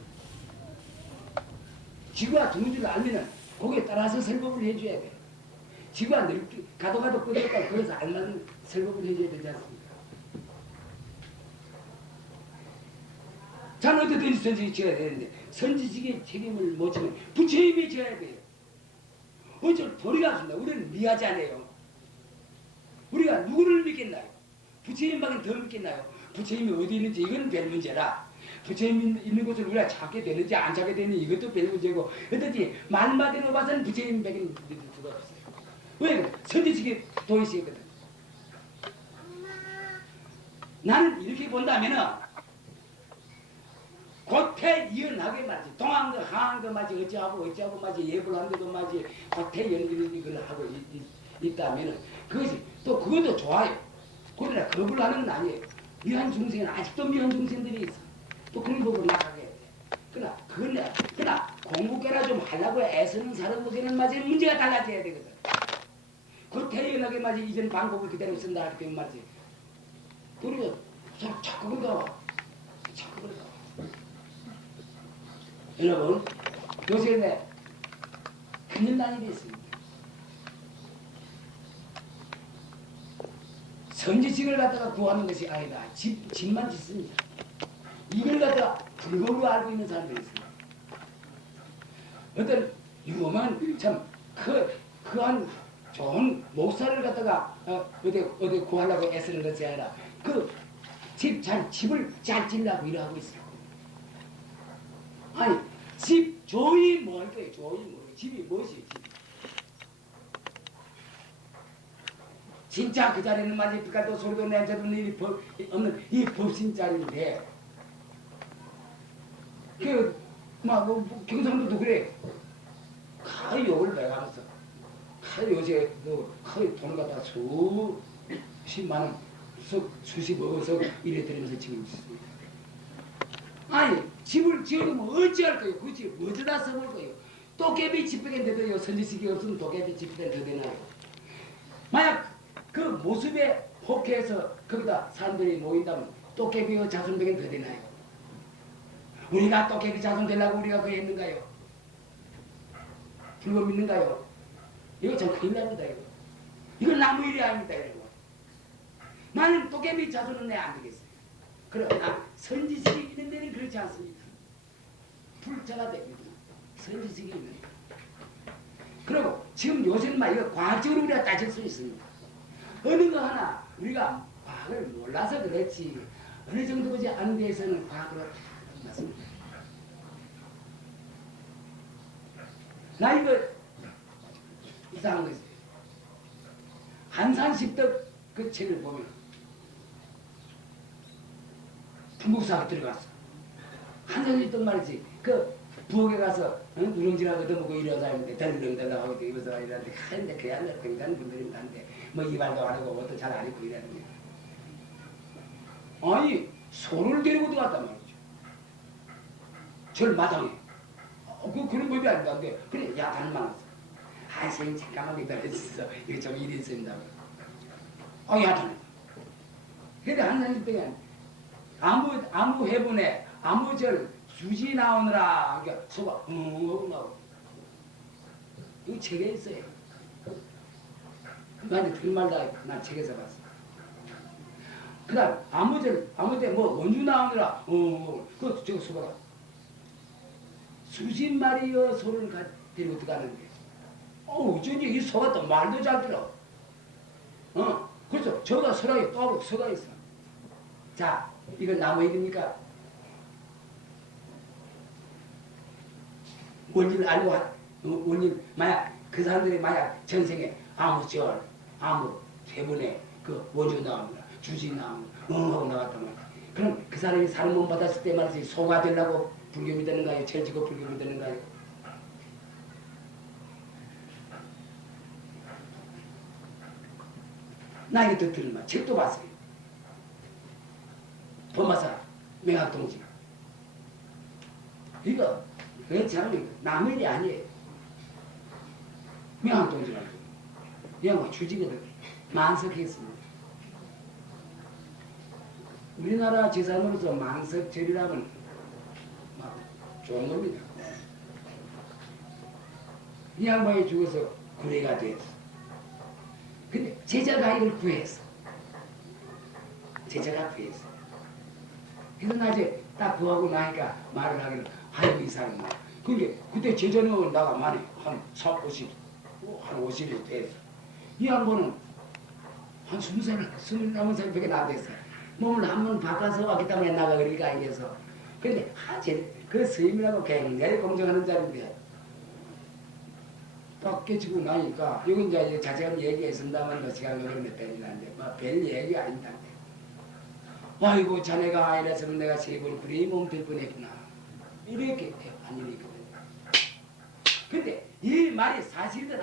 지구가 두는 줄 알면은 거기에 따라서 설법을 해줘야 돼. 지구가 넓게 가도 끄덕까 그래서 알맞은 설법을 해줘야 되지 않습니까? 자는 어떻게든지 선지식이 져야 되는데 선지식의 책임을 못 지면 부처님이 져야 돼요. 어쩔 도리가 없습니다. 우리는 미하지 않아요. 우리가 누구를 믿겠나요? 부처님밖에 더 믿겠나요? 부처님이 어디 있는지 이건 별 문제라. 부처님 있는 곳을 우리가 찾게 되는지 안 찾게 되는지 이것도 별 문제고 어떻지 말마디로 봐서는 부처님밖에 믿을 수가 없어요. 왜 그래? 선지식이 도의식이거든. 나는 이렇게 본다면은 고태 이연하게 말이지. 동한거 하한거 말이지. 어찌하고 말이지. 예불한 것도 말이지. 고태 연기는 이걸 하고 있다면은 그것이 또 그것도 좋아요. 그러나 겁을 하는 건 아니에요. 미한 중생은 아직도 미한 중생들이 있어. 또 그런 법을 나가게 돼. 그러나 공부께나 좀 하려고 애쓰는 사람에게는 말이지 문제가 달라져야 되거든. 고태 연하게 말이지. 이전 방법을 그대로 쓴다 할 때는 말이지. 그리고 서로 자꾸 그러다 여러분, 요새 큰일 난 일이 있습니다. 선지식을 갖다가 구하는 것이 아니다. 집만 짓습니다. 이걸 갖다가 불법으로 알고 있는 사람들이 있습니다. 어떤 유명한 참 그한 좋은 목사를 갖다가 어디 구하려고 애쓰는 것이 아니라 집을 잘 짓려고 일하고 있어요. 아니 조이 뭘 거예요. 집이 무엇이에요? 진짜 그 자리는 마치 빛깔도 소리도 냄새도 없는 이 법신 자리인데 경상도도 그래. 칼 욕을 매가면서 칼 요새 돈을 갖다 수십만 원 수십억을 이래 드리면서 지금 있습니다. 아니 집을 지어놓으면 어찌할 거예요? 그 집 어디다 써볼 거예요? 도깨비 집밖에 더 돼요. 선지식이 없으면 도깨비 집밖에 더 되나요? 만약 그러면 모습에 혹해서 거기다 사람들이 모인다면 도깨비의 자손되긴 더 되나요? 우리가 도깨비 자손 되려고 우리가 그거 했는가요? 불법 믿는가요? 이거 참 큰일 납니다. 이건 나무 일이 아닙니다. 이거. 만약 도깨비 자손은 내 안 되겠어요. 그러나 선지식이 있는 데는 그렇지 않습니다. 불자가 됩니다. 선지식이 있는 데. 그리고 지금 요새는 막 이거 과학적으로 우리가 따질 수 있습니다. 어느 거 하나 우리가 과학을 몰라서 그렇지 어느 정도 보지 않은 데에서는 과학으로 다 맞습니다. 나 이거 이상한 거 있어요. 한산식덕 그 책을 보면 중국사가 들어갔어. 한산식덕 말이지. 그 부엌에 가서 누룽지나 얻어먹고 이러다니는데 덜렁덜렁하고 입어서 이러는데 하는데 그야말로 굉장한 분들이 한데 뭐 이발도 안 하고 뭐도 잘 안 입고 이러는데 아니 소를 데리고 들어갔단 말이죠. 절 마당에. 그런 법이 아니다. 그래 야단을 만났어. 아 선생님 잠깐만 기다려주세요. 이거 좀 일이 있습니다. 야단. 근데 한산식덕이 아무 해분에 아무 절 수지 나오느라 그러니까 소가 하고 나오고 이거 책에 있어요. 나한테 들말다 난 책에서 봤어. 그 다음 아무 때 뭐 원주 나오느라 그 저거 소가 수십 마리의 소를 데리고 들어가는데 어쩐지 이 소가 또 말도 잘 들어. 그래서 저가 서락에 또 서가 있어. 자 이건 나무 일입니까? 원리를 알고 원리 만약 그 사람들이 만약 전생에 아무 절 아무 세분에 그 원주 나옵니다 주지 나옵니다 하고 나갔단 말이야. 그럼 그 사람이 사람 못 받았을 때 말이지 소가 되려고 불교 믿었는가요? 철지고 불교 믿었는가요? 나 이거 더 들을만 책도 봤어요. 범마사 명학동지 이거 그렇지 않으면 남의 일이 아니에요. 명학동지라고 이 양반 주지거든. 만석했습니다. 우리나라 제사으로서 만석절이라면 막 좋은 겁니다. 이 양반이 죽어서 구례가 됐어. 근데 제자가 이걸 구했어. 제자가 구했어. 그래서 나중에 딱 구하고 나니까 말을 하기를 아이고 이 사람 뭐 그게 그때 제자는 나가 많이 한 50일 됐어. 이 양반은 한 20살, 24살밖에 안 됐어. 몸을 한 번 바꿔서 왔기 때문에 나가 그러니까 아니겠어. 근데 그 스님이라고 굉장히 공정하는 자리인데 딱 깨지고 나니까 여기 이제 자세한 얘기했습니다만 시간 걸리면 뺄리는데 별 얘기 아닙니다. 아이고 자네가 이랬으면 내가 세 번 그래 몸될 뻔했구나 이렇게 한 일이 있거든요. 근데 이 말이 사실이든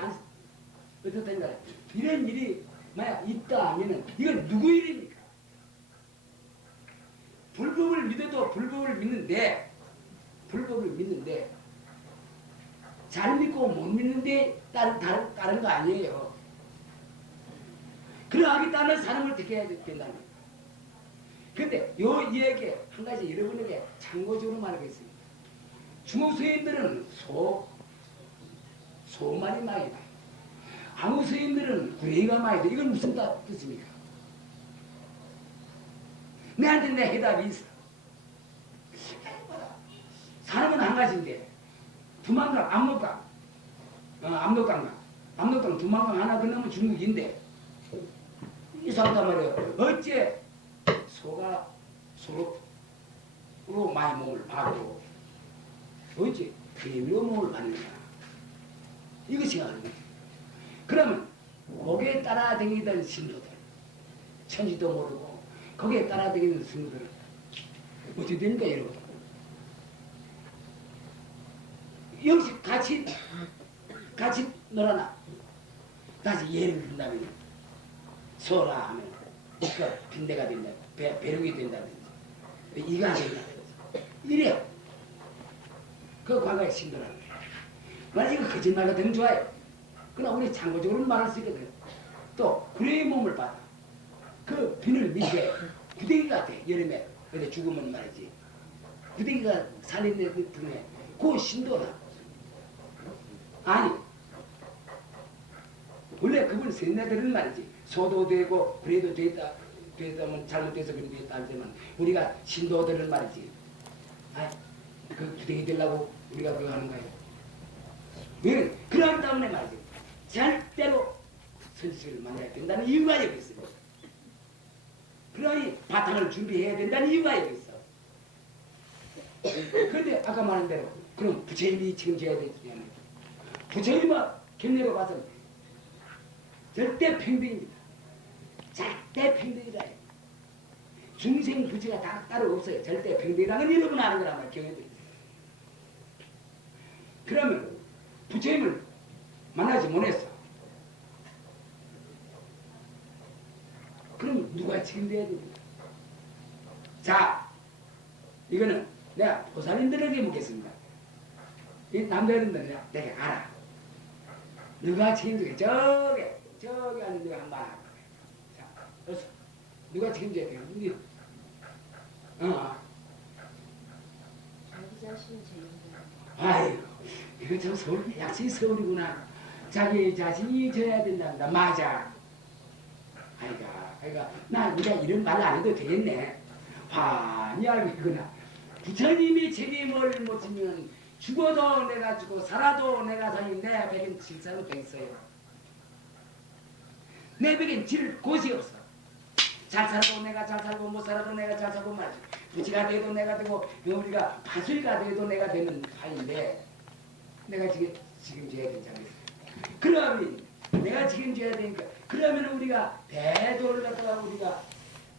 어떻든가 이런 일이 만약 있다 하면은 이건 누구 일입니까? 불법을 믿어도 불법을 믿는데 잘 믿고 못 믿는데 다른 거 아니에요. 그러하겠다는 사람을 어떻게 해야 된다는 거예요. 근데 요 이야기에 한 가지 여러분에게 참고적으로 말하겠습니다. 중국 서인들은 소말이 많이 나요. 한국 서인들은 구레이가 많이 돼. 이건 무슨 뜻입니까? 내한테 내 해답이 있어. 사람은 한 가지인데 두만강, 압록강 두만강 하나 건너면 중국인데 이상하단 말이에요. 어째 소가 소로 많이 몸을 받고 어째 대미로 몸을 받느냐 이것이 하는 거죠. 그러면 거기에 따라다니던 신도들 천지도 모르고 거기에 따라다니는 신도들은 어떻게 됩니까 여러분? 역시 같이 놀아나 다시 예를 든다면 소라 하면 빈대가 된다 배룩이 된다든지 이가 된다든지 이래요. 그 과거에 신도라는 거예요. 만약 이거 거짓말 같으면 좋아요. 그러나 우리 참고적으로 말할 수 있거든. 또 구레의 몸을 받아 그 비늘 밑에 부대기 같아. 여름에 근데 죽으면 말이지. 부대기가 살인내 그 등에 그 신도나. 아니 원래 그분 세네들은 말이지. 소도 되고 그래도 됐다면 잘못돼서 그래도 됐다 하지만 우리가 신도들은 말이지. 아, 그 부대기 되려고 우리가 그거 하는 거예요. 왜? 그러기 때문에 말이지. 절대로 선수를 만나야 된다는 이유가 여기 있어요. 그러니 바탕을 준비해야 된다는 이유가 여기 있어. 그런데 아까 말한 대로 그럼 부처님이 책임져야 되지 않아요. 부처님은 견례로 봐서 절대 평등입니다. 절대 평등이라 해요. 중생 부처가 다 따로 없어요. 절대 평등이라는 건 여러분 아는 거란 말이에요. 경에도 있어요. 그러면 부처님을 만나지 못했어. 그럼 누가 책임져야 됩니까? 자, 이거는 내가 보살님들에게 묻겠습니다. 이 남자들은 내가 알아. 누가 책임져야 돼? 저기 하는 누가 한번 알아. 자, 어서. 누가 책임져야 돼요? 누구요? 자기 자신이 책임져야 아이고, 이거 저 서울, 약시 서울이구나. 자기 자신이 져야 된단다. 맞아. 아이가, 나 우리가 이런 말 안 해도 되겠네. 환히 알고 있구나. 부처님이 책임을 못 지면 죽어도 내가 죽고 살아도 내가 살이 내 백엔 질사로 돼 있어요. 내 백엔 질 곳이 없어. 잘 살아도 내가 잘 살고 못 살아도 내가 잘 살고 말이지. 부지가 돼도 내가 되고 우리가 파수리가 돼도 내가 되는 판인데 내가 책임져야 되지 않겠어요? 그러면 내가 책임져야 되니까 그러면 우리가 대도를 갖다가 우리가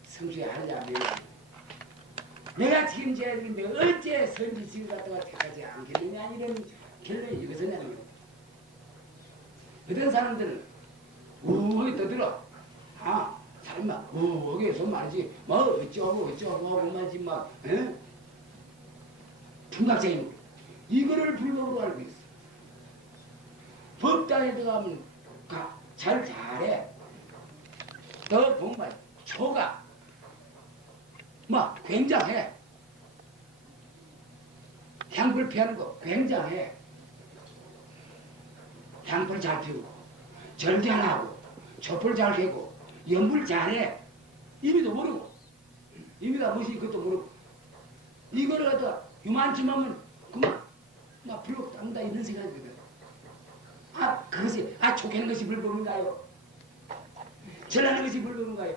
성취하려면 내가 책임져야 되는데 어째 선지식을 갖다가 택하지 않겠느냐 이런 결론이 이것은 아닙니다. 어떤 사람들은 우하게 떠들어. 설마 우하게서 말이지 뭐 어쩌고 하고 말이지 막 풍각쟁이 이거를 불법으로 알고 있어. 법당에 들어가면 잘해. 더 정말 초가 막 굉장해. 향불 피하는 거 굉장해. 향불 잘 피우고 절개 안 하고 촛불 잘 개고 연불 잘해. 이미도 모르고 이미가 무엇이 그것도 모르고 이거를 갖다 요만쯤 하면 그만 나 불법 딴다 이런 생각이 들거든. 그것이 좋게 하는 것이 불법인가요? 절하는 것이 불법인가요?